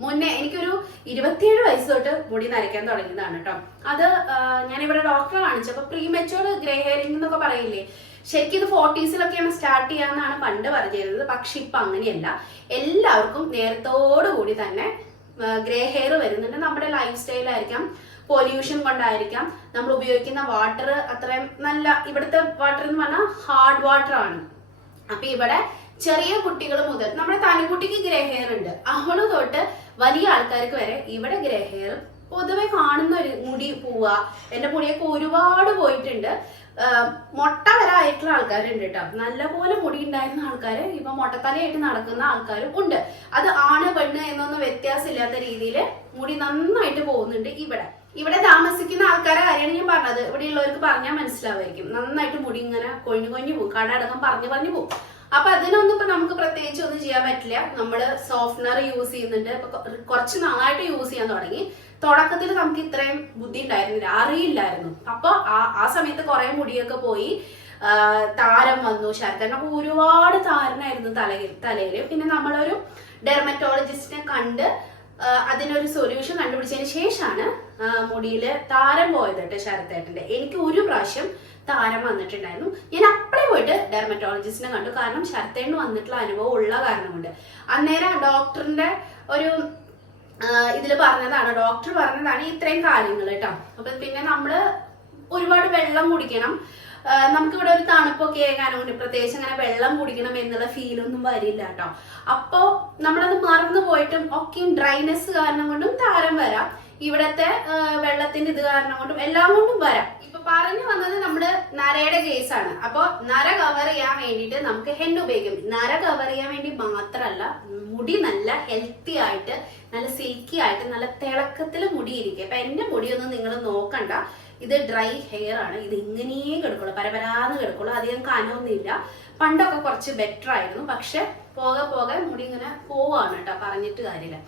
മുന്നേ എനിക്കൊരു 27 വയസ്സ് തൊട്ട് മുടി നരയ്ക്കാൻ തുടങ്ങിയതാണ് കേട്ടോ. അത് ഞാനിവിടെ ഡോക്ടറെ കാണിച്ചപ്പോ പ്രീമെച്യൂർ ഗ്രേ ഹെയറിംഗ് എന്നൊക്കെ പറയില്ലേ, ശരിക്കും ഇത് 40s സ്റ്റാർട്ട് ചെയ്യാന്നാണ് പണ്ട് പറഞ്ഞിരുന്നത്. പക്ഷെ ഇപ്പൊ അങ്ങനെയല്ല, എല്ലാവർക്കും നേരത്തോടു കൂടി തന്നെ ഗ്രേ ഹെയർ വരുന്നുണ്ട്. നമ്മുടെ ലൈഫ് സ്റ്റൈലായിരിക്കാം, പൊല്യൂഷൻ കൊണ്ടായിരിക്കാം, നമ്മൾ ഉപയോഗിക്കുന്ന വാട്ടർ അത്രയും നല്ല, ഇവിടുത്തെ വാട്ടർ എന്ന് പറഞ്ഞാൽ ഹാർഡ് വാട്ടർ ആണ്. അപ്പൊ ഇവിടെ ചെറിയ കുട്ടികൾ മുതൽ നമ്മുടെ തനിക്കുട്ടിക്ക് ഗ്രേ ഹെയർ ഉണ്ട്, അവള് തൊട്ട് വലിയ ആൾക്കാർക്ക് വരെ ഇവിടെ ഗ്രേ ഹെയർ പൊതുവെ കാണുന്ന ഒരു മുടി പോവുക. എന്റെ മുടിയൊക്കെ ഒരുപാട് പോയിട്ടുണ്ട്. മൊട്ട വരെ ആയിട്ടുള്ള ആൾക്കാരുണ്ട് കേട്ടോ. നല്ലപോലെ മുടി ഉണ്ടായിരുന്ന ആൾക്കാര് ഇപ്പൊ മൊട്ടത്തലയായിട്ട് നടക്കുന്ന ആൾക്കാരും ഉണ്ട്. അത് ആണ് പെണ്ണ് എന്നൊന്നും വ്യത്യാസമില്ലാത്ത രീതിയിൽ മുടി നന്നായിട്ട് പോകുന്നുണ്ട് ഇവിടെ താമസിക്കുന്ന ആൾക്കാരെ കാര്യമാണ് ഞാൻ പറഞ്ഞത്. ഇവിടെ ഉള്ളവർക്ക് പറഞ്ഞാൽ മനസ്സിലാവായിരിക്കും. നന്നായിട്ട് മുടി ഇങ്ങനെ കൊഴിഞ്ഞു പോകും, കടടക്കം പറഞ്ഞു പോകും. അപ്പൊ അതിനൊന്നും ഇപ്പൊ നമുക്ക് പ്രത്യേകിച്ച് ഒന്നും ചെയ്യാൻ പറ്റില്ല. നമ്മള് സോഫ്റ്റ്നർ യൂസ് ചെയ്യുന്നുണ്ട്. ഇപ്പൊ കുറച്ച് നാളായിട്ട് യൂസ് ചെയ്യാൻ തുടങ്ങി. തുടക്കത്തിൽ നമുക്ക് ഇത്രയും ബുദ്ധി ഉണ്ടായിരുന്നില്ല, അറിയില്ലായിരുന്നു. അപ്പൊ ആ സമയത്ത് കുറെ മുടിയൊക്കെ പോയി, താരം വന്നു. ശരത്തേനൊക്കെ ഒരുപാട് താരനായിരുന്നു തലയില്. പിന്നെ നമ്മളൊരു ഡെർമറ്റോളജിസ്റ്റിനെ കണ്ട് അതിനൊരു സൊല്യൂഷൻ കണ്ടുപിടിച്ചതിന് ശേഷമാണ് മുടിയില് താരം പോയത് കേട്ടോ ശരത്തേട്ടന്റെ. എനിക്ക് ഒരു പ്രാവശ്യം താരം വന്നിട്ടുണ്ടായിരുന്നു. ഞാൻ അപ്പഴേ പോയിട്ട് ഡെർമറ്റോളജിസ്റ്റിനെ കണ്ടു. കാരണം ശരത്തേട്ടന് വന്നിട്ടുള്ള അനുഭവം ഉള്ള കാരണം കൊണ്ട്. അന്നേരം ഡോക്ടറിന്റെ ഒരു ഇതില് പറഞ്ഞതാണ്, ഡോക്ടർ പറഞ്ഞതാണ് ഇത്രയും കാര്യങ്ങൾ കേട്ടോ. അപ്പൊ പിന്നെ നമ്മള് ഒരുപാട് വെള്ളം കുടിക്കണം. നമുക്കിവിടെ ഒരു തണുപ്പൊക്കെ ആകാനും കൊണ്ട് പ്രത്യേകിച്ച് അങ്ങനെ വെള്ളം കുടിക്കണം എന്നുള്ള ഫീലൊന്നും വരില്ല കേട്ടോ. അപ്പോ നമ്മളത് മറന്നു പോയിട്ടും ഒക്കെയും ഡ്രൈനെസ് കാരണം കൊണ്ടും താരം വരാം, ഇവിടത്തെ വെള്ളത്തിന്റെ ഇത് കാരണം കൊണ്ടും എല്ലാം കൊണ്ടും വരാം. ഇപ്പൊ പറഞ്ഞു വന്നത് നമ്മുടെ നരയുടെ കേസാണ്. അപ്പൊ നര കവർ ചെയ്യാൻ വേണ്ടിയിട്ട് നമുക്ക് ഹെന്ന ഉപയോഗിക്കും. നര കവർ ചെയ്യാൻ വേണ്ടി മാത്രല്ല, മുടി നല്ല ഹെൽത്തി ആയിട്ട്, നല്ല സിൽക്കി ആയിട്ട്, നല്ല തിളക്കത്തിൽ മുടി ഇരിക്കുക. അപ്പൊ എന്റെ മുടിയൊന്നും നിങ്ങൾ നോക്കണ്ട, ഇത് ഡ്രൈ ഹെയർ ആണ്. ഇത് ഇങ്ങനെയേ കിടക്കുള്ളൂ, പരപരാന്ന് കിടക്കുള്ളൂ, അധികം കനമൊന്നുമില്ല. പണ്ടൊക്കെ കുറച്ച് ബെറ്റർ ആയിരുന്നു, പക്ഷെ പോകെ മുടി ഇങ്ങനെ പോവാണ് കേട്ടോ, പറഞ്ഞിട്ട് കാര്യമില്ല.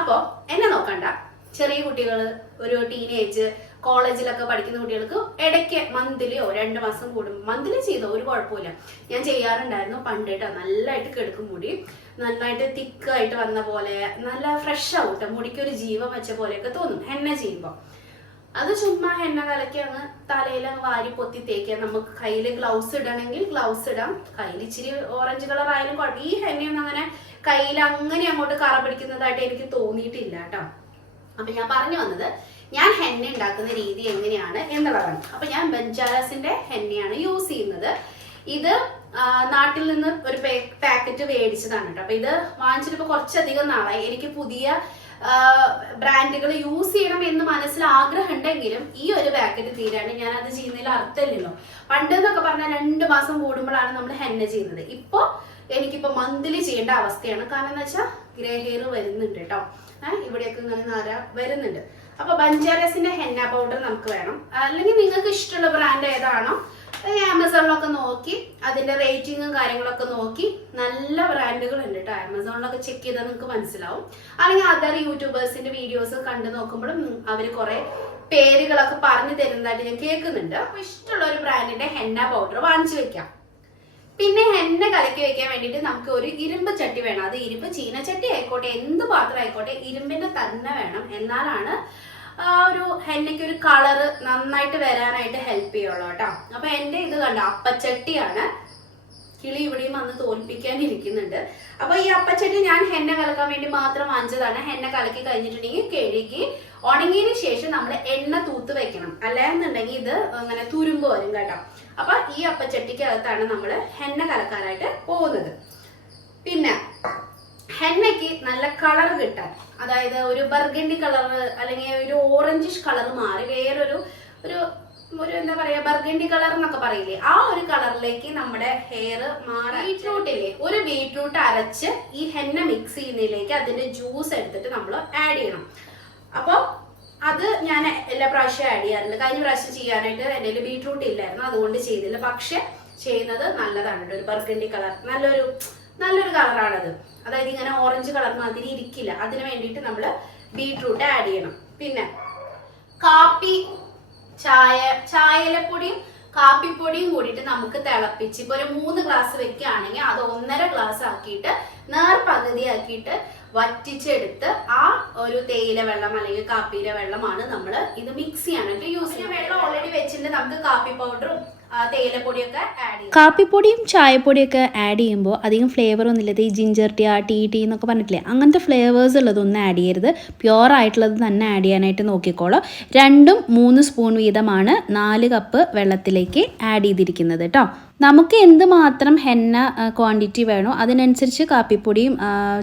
അപ്പൊ എന്നെ നോക്കണ്ട, ചെറിയ കുട്ടികൾ, ഒരു ടീനേജ്, കോളേജിലൊക്കെ പഠിക്കുന്ന കുട്ടികൾക്ക് ഇടയ്ക്ക് മന്ത്ലിയോ 2 മാസം കൂടുമ്പോൾ മന്ത്ലി ചെയ്തോ ഒരു കുഴപ്പമില്ല. ഞാൻ ചെയ്യാറുണ്ടായിരുന്നു പണ്ട് കേട്ടോ. നല്ലതായിട്ട് കിടക്കും മുടി, നന്നായിട്ട് തിക്കായിട്ട് വന്ന പോലെ, നല്ല ഫ്രഷ് ആവും കേട്ടോ. മുടിക്കൊരു ജീവൻ വെച്ച പോലെയൊക്കെ തോന്നും ഹെന്ന ചെയ്യുമ്പോൾ. അത് ചുമ്മാ ഹെന്ന കലക്കി അങ്ങ് തലയിൽ അങ്ങ് വാരി പൊത്തി തേക്കുക. നമുക്ക് കയ്യിൽ ഗ്ലൗസ് ഇടണമെങ്കിൽ ഗ്ലൗസ് ഇടാം. കയ്യിൽ ഇച്ചിരി ഓറഞ്ച് കളർ ആയാലും കുഴപ്പം. ഈ ഹെന്നയൊന്നും അങ്ങനെ കയ്യിൽ അങ്ങനെ അങ്ങോട്ട് കറ പിടിക്കുന്നതായിട്ട് എനിക്ക് തോന്നിയിട്ടില്ല കേട്ടോ. അപ്പൊ ഞാൻ പറഞ്ഞു വന്നത്, ഞാൻ ഹെന്ന ഉണ്ടാക്കുന്ന രീതി എങ്ങനെയാണ് എന്നുള്ളതാണ്. അപ്പൊ ഞാൻ ബഞ്ചാരസിന്റെ ഹെന്നയാണ് യൂസ് ചെയ്യുന്നത്. ഇത് നാട്ടിൽ നിന്ന് ഒരു പാക്കറ്റ് മേടിച്ചതാണ് കേട്ടോ. അപ്പൊ ഇത് വാങ്ങിച്ചിട്ട് ഇപ്പൊ കുറച്ചധികം നാളായി. എനിക്ക് പുതിയ ബ്രാൻഡുകൾ യൂസ് ചെയ്യണം എന്ന് മനസ്സിൽ ആഗ്രഹം ഉണ്ടെങ്കിലും ഈ ഒരു പാക്കറ്റ് തീരാണ്ട് ഞാൻ അത് ചെയ്യുന്നതിൽ അർത്ഥമില്ലല്ലോ. പണ്ട് എന്നൊക്കെ പറഞ്ഞാൽ 2 മാസം കൂടുമ്പോഴാണ് നമ്മൾ ഹെന്ന ചെയ്യുന്നത്. ഇപ്പൊ എനിക്കിപ്പോ മന്ത്ലി ചെയ്യേണ്ട അവസ്ഥയാണ്. കാരണം എന്ന് വെച്ചാൽ ഗ്രേ ഹെയർ വരുന്നുണ്ട് കേട്ടോ. ഇവിടെയൊക്കെ ഇങ്ങനെ നര വരുന്നുണ്ട്. അപ്പൊ ബഞ്ചാരസിന്റെ ഹെന്ന പൗഡർ നമുക്ക് വേണം. അല്ലെങ്കിൽ നിങ്ങൾക്ക് ഇഷ്ടമുള്ള ബ്രാൻഡ് ഏതാണോ ആമസോണിലൊക്കെ നോക്കി അതിന്റെ റേറ്റിങ്ങും കാര്യങ്ങളൊക്കെ നോക്കി നല്ല ബ്രാൻഡുകൾ ഉണ്ട് കേട്ടോ. ആമസോണിലൊക്കെ ചെക്ക് ചെയ്താൽ നിങ്ങൾക്ക് മനസ്സിലാവും. അല്ലെങ്കിൽ അതർ യൂട്യൂബേഴ്സിന്റെ വീഡിയോസ് കണ്ടു നോക്കുമ്പോഴും അവര് കുറെ പേരുകളൊക്കെ പറഞ്ഞു തരുന്നതായിട്ട് ഞാൻ കേൾക്കുന്നുണ്ട്. അപ്പൊ ഇഷ്ടമുള്ള ഒരു ബ്രാൻഡിന്റെ ഹെന്ന പൗഡർ വാങ്ങിച്ചു വെക്കാം. പിന്നെ ഹെന്ന കലക്കി വെക്കാൻ വേണ്ടിയിട്ട് നമുക്ക് ഒരു ഇരുമ്പ് ചട്ടി വേണം. അത് ഇരുമ്പ് ചീനച്ചട്ടി ആയിക്കോട്ടെ, എന്ത് പാത്രം ആയിക്കോട്ടെ, ഇരുമ്പിന്റെ തന്നെ വേണം. എന്നാലാണ് ഒരു ഹെന്നയ്ക്ക് ഒരു കളറ് നന്നായിട്ട് വരാനായിട്ട് ഹെൽപ്പ് ചെയ്യുള്ളൂ കേട്ടോ. അപ്പൊ എന്റെ ഇത് കണ്ട അപ്പച്ചട്ടിയാണ്. കിളി ഇവിടെയും വന്ന് തോൽപ്പിക്കാനിരിക്കുന്നുണ്ട്. അപ്പൊ ഈ അപ്പച്ചട്ടി ഞാൻ ഹെന്ന കലക്കാൻ വേണ്ടി മാത്രം വാങ്ങിച്ചതാണ്. ഹെന്ന കലക്കി കഴിഞ്ഞിട്ടുണ്ടെങ്കിൽ കഴുകി ഉണങ്ങിയതിന് ശേഷം നമ്മൾ എണ്ണ തൂത്ത് വെക്കണം. അല്ലാന്നുണ്ടെങ്കിൽ ഇത് അങ്ങനെ തുരുമ്പ് വരും കേട്ടോ. അപ്പൊ ഈ അപ്പച്ചട്ടിക്കകത്താണ് നമ്മൾ ഹെന്ന കലക്കാനായിട്ട് പോകുന്നത്. പിന്നെ ഹെന്നയ്ക്ക് നല്ല കളർ കിട്ടാൻ, അതായത് ഒരു ബർഗണ്ടി കളർ അല്ലെങ്കിൽ ഒരു ഓറഞ്ചിഷ് കളർ മാറി വേറൊരു ഒരു ഒരു എന്താ പറയാ ബർഗണ്ടി കളർ എന്നൊക്കെ പറയില്ലേ, ആ ഒരു കളറിലേക്ക് നമ്മുടെ ഹെയർ മാറി. ബീട്രൂട്ടില്ലേ, ഒരു ബീട്രൂട്ട് അരച്ച് ഈ ഹെന്ന മിക്സ് ചെയ്യുന്നതിലേക്ക് അതിന്റെ ജ്യൂസ് എടുത്തിട്ട് നമ്മൾ ആഡ് ചെയ്യണം. അപ്പൊ അത് ഞാൻ എല്ലാ പ്രാവശ്യവും ആഡ് ചെയ്യാറുണ്ട്. കഴിഞ്ഞ പ്രാവശ്യം ചെയ്യാനായിട്ട് എൻ്റെ കയ്യിൽ ബീട്രൂട്ട് ഇല്ലായിരുന്നു, അതുകൊണ്ട് ചെയ്തില്ല. പക്ഷെ ചെയ്യുന്നത് നല്ലതാണ്. ഒരു ബർഗണ്ടി കളർ നല്ലൊരു കളറാണത്. അതായത് ഇങ്ങനെ ഓറഞ്ച് കളർ മാതിരി ഇരിക്കില്ല. അതിന് വേണ്ടിയിട്ട് നമ്മൾ ബീട്രൂട്ട് ആഡ് ചെയ്യണം. പിന്നെ കാപ്പി ചായലപ്പൊടിയും കാപ്പിപ്പൊടിയും കൂടിയിട്ട് നമുക്ക് തിളപ്പിച്ച് ഇപ്പൊ ഒരു 3 ഗ്ലാസ് വെക്കുകയാണെങ്കിൽ അത് 1.5 ഗ്ലാസ് ആക്കിയിട്ട് നേർപകുതി ആക്കിയിട്ട് വറ്റിച്ചെടുത്ത് ആ ഒരു തേയില വെള്ളം അല്ലെങ്കിൽ കാപ്പിയുടെ വെള്ളമാണ് നമ്മൾ ഇത് മിക്സ് ചെയ്യാനായിട്ട് യൂസ് ചെയ്യുന്നത്. വെള്ളം ഓൾറെഡി വെച്ചിട്ട് നമുക്ക് കാപ്പി പൗഡറും തേയിലപ്പൊടിയൊക്കെ ആഡ് ചെയ്യും. കാപ്പിപ്പൊടിയും ചായപ്പൊടിയൊക്കെ ആഡ് ചെയ്യുമ്പോൾ അധികം ഫ്ലേവർ ഒന്നും ഇല്ലാത്ത ഈ ജിഞ്ചർ ടീ എന്നൊക്കെ പറഞ്ഞിട്ടില്ലേ, അങ്ങനത്തെ ഫ്ലേവേഴ്സ് ഉള്ളതൊന്നും ആഡ് ചെയ്യരുത്. പ്യുവർ ആയിട്ടുള്ളത് തന്നെ ആഡ് ചെയ്യാനായിട്ട് നോക്കിക്കോളൂ. 2-3 സ്പൂൺ വീതമാണ് 4 കപ്പ് വെള്ളത്തിലേക്ക് ആഡ് ചെയ്തിരിക്കുന്നത് കേട്ടോ. നമുക്ക് എന്ത് മാത്രം ഹെന്ന ക്വാണ്ടിറ്റി വേണോ അതിനനുസരിച്ച് കാപ്പിപ്പൊടിയും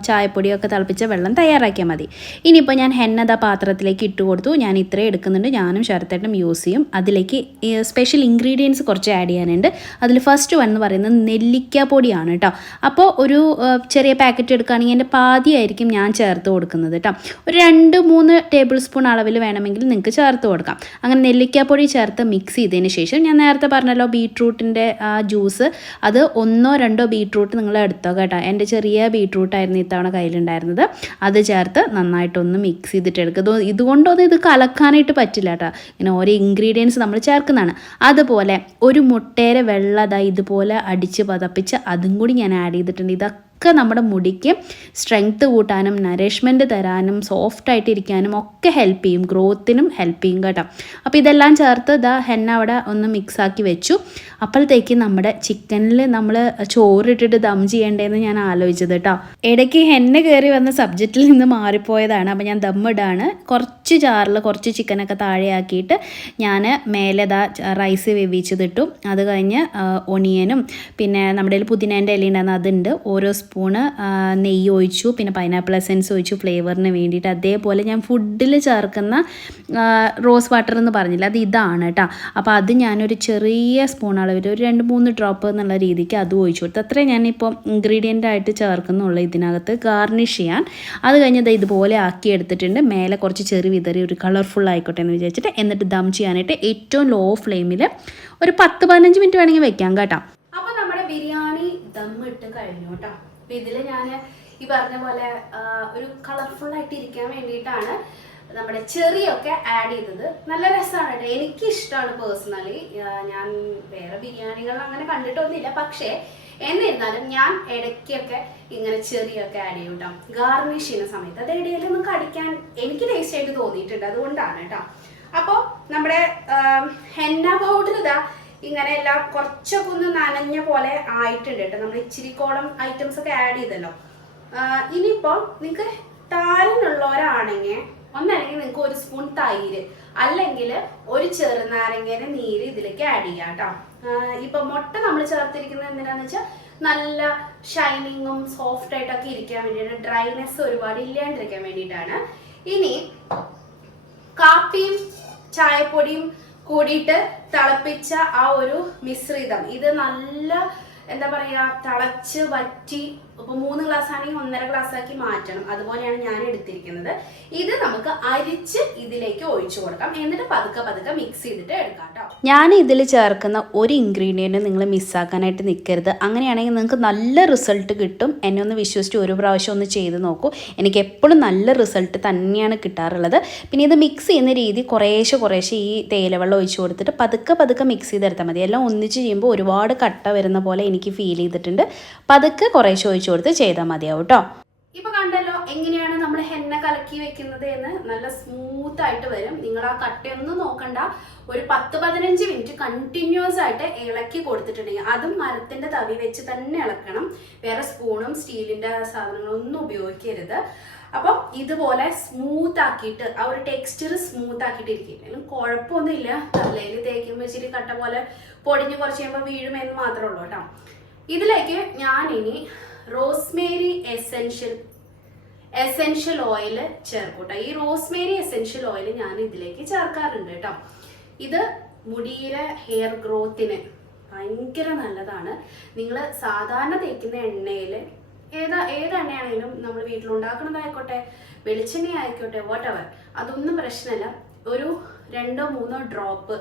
ചായപ്പൊടിയും ഒക്കെ തിളപ്പിച്ച വെള്ളം തയ്യാറാക്കിയാൽ മതി. ഇനിയിപ്പോൾ ഞാൻ ഹെന്ന പാത്രത്തിലേക്ക് ഇട്ട് കൊടുത്തു. ഞാൻ ഇത്രയും എടുക്കുന്നുണ്ട്, ഞാനും ശരത്തേട്ടും യൂസ് ചെയ്യും. അതിലേക്ക് സ്പെഷ്യൽ ഇൻഗ്രീഡിയൻസ് കുറച്ച് ആഡ് ചെയ്യാനുണ്ട്. അതിൽ ഫസ്റ്റ് വൺ എന്ന് പറയുന്നത് നെല്ലിക്കാപ്പൊടിയാണ് കേട്ടോ. അപ്പോൾ ഒരു ചെറിയ പാക്കറ്റ് എടുക്കുകയാണെങ്കിൽ എൻ്റെ പാതിയായിരിക്കും ഞാൻ ചേർത്ത് കൊടുക്കുന്നത് കേട്ടോ. ഒരു 2-3 ടേബിൾ സ്പൂൺ അളവിൽ വേണമെങ്കിൽ നിങ്ങൾക്ക് ചേർത്ത് കൊടുക്കാം. അങ്ങനെ നെല്ലിക്കാപ്പൊടി ചേർത്ത് മിക്സ് ചെയ്തതിന് ശേഷം ഞാൻ നേരത്തെ പറഞ്ഞല്ലോ ബീട്രൂട്ടിൻ്റെ ജ്യൂസ്, അത് 1-2 ബീട്രൂട്ട് നിങ്ങൾ എടുത്തോ കേട്ടോ. എൻ്റെ ചെറിയ ബീട്രൂട്ടായിരുന്നു ഇത്തവണ കയ്യിലുണ്ടായിരുന്നത്. അത് ചേർത്ത് നന്നായിട്ടൊന്ന് മിക്സ് ചെയ്തിട്ട് എടുക്കുക. ഇതുകൊണ്ടൊന്നും ഇത് കലക്കാനായിട്ട് പറ്റില്ല കേട്ടോ. ഇങ്ങനെ ഓരോ ഇൻഗ്രീഡിയൻസ് നമ്മൾ ചേർക്കുന്നതാണ്. അതുപോലെ ഒരു മുട്ടയുടെ വെള്ള ഇതുപോലെ അടിച്ച് പതപ്പിച്ച് അതും കൂടി ഞാൻ ആഡ് ചെയ്തിട്ടുണ്ട്. ഇതൊക്കെ നമ്മുടെ മുടിക്ക് സ്ട്രെങ്ത് കൂട്ടാനും നറിഷ്മെൻറ്റ് തരാനും സോഫ്റ്റായിട്ട് ഇരിക്കാനും ഒക്കെ ഹെൽപ്പ് ചെയ്യും, ഗ്രോത്തിനും ഹെൽപ്പ് ചെയ്യും കേട്ടോ. അപ്പോൾ ഇതെല്ലാം ചേർത്ത് ഹെന്ന അവിടെ ഒന്ന് മിക്സാക്കി വെച്ചു. അപ്പോഴത്തേക്ക് നമ്മുടെ ചിക്കനിൽ നമ്മൾ ചോറിട്ടിട്ട് ദം ചെയ്യേണ്ടതെന്ന് ഞാൻ ആലോചിച്ചത് കേട്ടോ. ഇടയ്ക്ക് ഹെന്ന കയറി വന്ന സബ്ജക്റ്റിൽ നിന്ന് മാറിപ്പോയതാണ്. അപ്പോൾ ഞാൻ ദമ്മിടാണ്. കുറച്ച് ചാറിൽ കുറച്ച് ചിക്കനൊക്കെ താഴെയാക്കിയിട്ട് ഞാൻ മേലെ റൈസ് വേവിച്ചതിട്ടു. അത് കഴിഞ്ഞ് ഒണിയനും പിന്നെ നമ്മുടെ പുതിനേൻ്റെ ഇല ഉണ്ടായിരുന്നു, അതുണ്ട്. ഓരോ സ്പൂണ് നെയ്യ് ഒഴിച്ചു. പിന്നെ പൈനാപ്പിൾ എസൻസ് ഒഴിച്ചു ഫ്ലേവറിന് വേണ്ടിയിട്ട്. അതേപോലെ ഞാൻ ഫുഡിൽ ചേർക്കുന്ന റോസ് വാട്ടർ എന്ന് പറഞ്ഞില്ല, അത് ഇതാണ് കേട്ടോ. അപ്പോൾ അത് ഞാനൊരു ചെറിയ സ്പൂൺ അളവിൽ ഒരു 2-3 ഡ്രോപ്പ് എന്നുള്ള രീതിക്ക് അതും ഒഴിച്ചു കൊടുത്തു. അത്രയും ഞാനിപ്പോൾ ഇൻഗ്രീഡിയൻ്റ് ആയിട്ട് ചേർക്കുന്നുള്ളൂ ഇതിനകത്ത് ഗാർണിഷ് ചെയ്യാൻ. അത് കഴിഞ്ഞത് ഇതുപോലെ ആക്കി എടുത്തിട്ടുണ്ട്. മേലെ കുറച്ച് ചെറിയ വിതറി ഒരു കളർഫുൾ ആയിക്കോട്ടെ എന്ന് വിചാരിച്ചിട്ട്. എന്നിട്ട് ദം ചെയ്യാനായിട്ട് ഏറ്റവും ലോ ഫ്ലെയിമിൽ ഒരു 10-15 മിനിറ്റ് വേണമെങ്കിൽ വെക്കാം കേട്ടോ. അപ്പോൾ നമ്മുടെ ബിരിയാണി ദം ഇട്ട് കഴിഞ്ഞു കേട്ടോ. അപ്പോൾ ഇതിൽ ഞാൻ ഈ പറഞ്ഞ പോലെ ഒരു കളർഫുൾ ആയിട്ട് ഇരിക്കാൻ വേണ്ടിയിട്ടാണ് നമ്മുടെ ചെറിയൊക്കെ ആഡ് ചെയ്തത്. നല്ല രസമാണ് കേട്ടോ, എനിക്കിഷ്ടമാണ് പേഴ്സണലി. ഞാൻ വേറെ ബിരിയാണികൾ അങ്ങനെ കണ്ടിട്ടൊന്നുമില്ല, പക്ഷേ എന്നിരുന്നാലും ഞാൻ ഇടയ്ക്കൊക്കെ ഇങ്ങനെ ചെറിയൊക്കെ ആഡ് ചെയ്യും കേട്ടോ ഗാർണിഷ് ചെയ്യുന്ന സമയത്ത്. അത് ഇടയിലൊന്നും കടിക്കാൻ എനിക്ക് ടേസ്റ്റ് ആയിട്ട് തോന്നിയിട്ടുണ്ട്, അതുകൊണ്ടാണ് കേട്ടോ. അപ്പോൾ നമ്മുടെ ഹെന്ന പൗഡർ ഇങ്ങനെ എല്ലാം കുറച്ചൊക്കെ ഒന്ന് നനഞ്ഞ പോലെ ആയിട്ടുണ്ട് കേട്ടോ. നമ്മൾ ഇച്ചിരിക്കോളം ഐറ്റംസ് ഒക്കെ ആഡ് ചെയ്തല്ലോ. ഇനിയിപ്പോൾ നിങ്ങൾക്ക് താരനുള്ളവരാണെങ്കിൽ ഒന്നല്ലെങ്കിൽ നിങ്ങൾക്ക് 1 സ്പൂൺ തൈര് അല്ലെങ്കിൽ ഒരു ചെറുനാരങ്ങയുടെ നീര് ഇതിലേക്ക് ആഡ് ചെയ്യാം കേട്ടോ. ഇപ്പൊ മുട്ട നമ്മൾ ചേർത്തിരിക്കുന്നത് എന്തിനാന്ന് വെച്ചാൽ നല്ല ഷൈനിങ്ങും സോഫ്റ്റ് ആയിട്ടൊക്കെ ഇരിക്കാൻ വേണ്ടിയിട്ട്, ഡ്രൈനെസ് ഒരുപാട് ഇല്ലാണ്ടിരിക്കാൻ വേണ്ടിയിട്ടാണ്. ഇനി കാപ്പിയും ചായപ്പൊടിയും കൂടിയിട്ട് തിളപ്പിച്ച ആ ഒരു മിശ്രിതം, ഇത് നല്ല എന്താ പറയാ തിളച്ച് വറ്റി ഇപ്പോൾ 3 ഗ്ലാസ് ആണെങ്കിൽ 1.5 ഗ്ലാസ് ആക്കി മാറ്റണം. അതുപോലെയാണ് ഞാൻ എടുത്തിരിക്കുന്നത്. ഇത് നമുക്ക് അരിച്ച് ഇതിലേക്ക് ഒഴിച്ചു കൊടുക്കാം. എന്നിട്ട് പതുക്കെ പതുക്കെ മിക്സ് ചെയ്തിട്ട് എടുക്കാം കേട്ടോ. ഞാൻ ഇതിൽ ചേർക്കുന്ന ഒരു ഇൻഗ്രീഡിയൻറ്റ് നിങ്ങൾ മിസ്സാക്കാനായിട്ട് നിൽക്കരുത്. അങ്ങനെയാണെങ്കിൽ നിങ്ങൾക്ക് നല്ല റിസൾട്ട് കിട്ടും. എന്നെ ഒന്ന് വിശ്വസിച്ച് ഒരു പ്രാവശ്യം ഒന്ന് ചെയ്ത് നോക്കൂ. എനിക്ക് എപ്പോഴും നല്ല റിസൾട്ട് തന്നെയാണ് കിട്ടാറുള്ളത്. പിന്നെ ഇത് മിക്സ് ചെയ്യുന്ന രീതി കുറേശ്ശെ ഈ തേയിലവെള്ളം ഒഴിച്ച് കൊടുത്തിട്ട് പതുക്കെ പതുക്കെ മിക്സ് ചെയ്തെടുത്താൽ മതി. എല്ലാം ഒന്നിച്ച് ചെയ്യുമ്പോൾ ഒരുപാട് കട്ട വരുന്ന പോലെ എനിക്ക് ഫീൽ ചെയ്തിട്ടുണ്ട്. പതുക്കെ കുറേശ്ശെ ഒഴിച്ച് കൊടുത്ത് ചെയ്താൽ മതിയാവും കേട്ടോ. ഇപ്പൊ കണ്ടല്ലോ എങ്ങനെയാണ് നമ്മൾ ഹെന്ന കലക്കി വെക്കുന്നത് എന്ന്. നല്ല സ്മൂത്ത് ആയിട്ട് വരും. നിങ്ങൾ ആ കട്ടയൊന്നും നോക്കണ്ട. ഒരു 10-15 മിനിറ്റ് കണ്ടിന്യൂസ് ആയിട്ട് ഇളക്കി കൊടുത്തിട്ടുണ്ടെങ്കിൽ, അതും മരത്തിന്റെ തവി വെച്ച് തന്നെ ഇളക്കണം. വേറെ സ്പൂണും സ്റ്റീലിന്റെ സാധനങ്ങളും ഒന്നും ഉപയോഗിക്കരുത്. അപ്പം ഇതുപോലെ സ്മൂത്ത് ആക്കിയിട്ട് ആ ഒരു ടെക്സ്ചർ സ്മൂത്ത് ആക്കിയിട്ട് ഇരിക്കും. കുഴപ്പമൊന്നുമില്ല. തലയിൽ തേക്കുമ്പോൾ ഇച്ചിരി കട്ട പോലെ പൊടിഞ്ഞ് കുറച്ച് കഴിയുമ്പോൾ വീഴുമെന്ന് മാത്രമേ ഉള്ളൂ കേട്ടോ. ഇതിലേക്ക് ഞാനിനി റോസ്മേരി എസെൻഷ്യൽ ഓയിൽ ചേർക്കൂട്ടോ. ഈ റോസ്മേരി എസെൻഷ്യൽ ഓയിൽ ഞാൻ ഇതിലേക്ക് ചേർക്കാറുണ്ട് കേട്ടോ. ഇത് മുടിയുടെ ഹെയർ ഗ്രോത്തിന് ഭയങ്കര നല്ലതാണ്. നിങ്ങൾ സാധാരണ തേക്കുന്ന എണ്ണയിൽ ഏത് എണ്ണയാണെങ്കിലും നമ്മൾ വീട്ടിലുണ്ടാക്കുന്നതായിക്കോട്ടെ, വെളിച്ചെണ്ണ ആയിക്കോട്ടെ, വാട്ടെവർ, അതൊന്നും പ്രശ്നമല്ല. ഒരു 2-3 ഡ്രോപ്പ്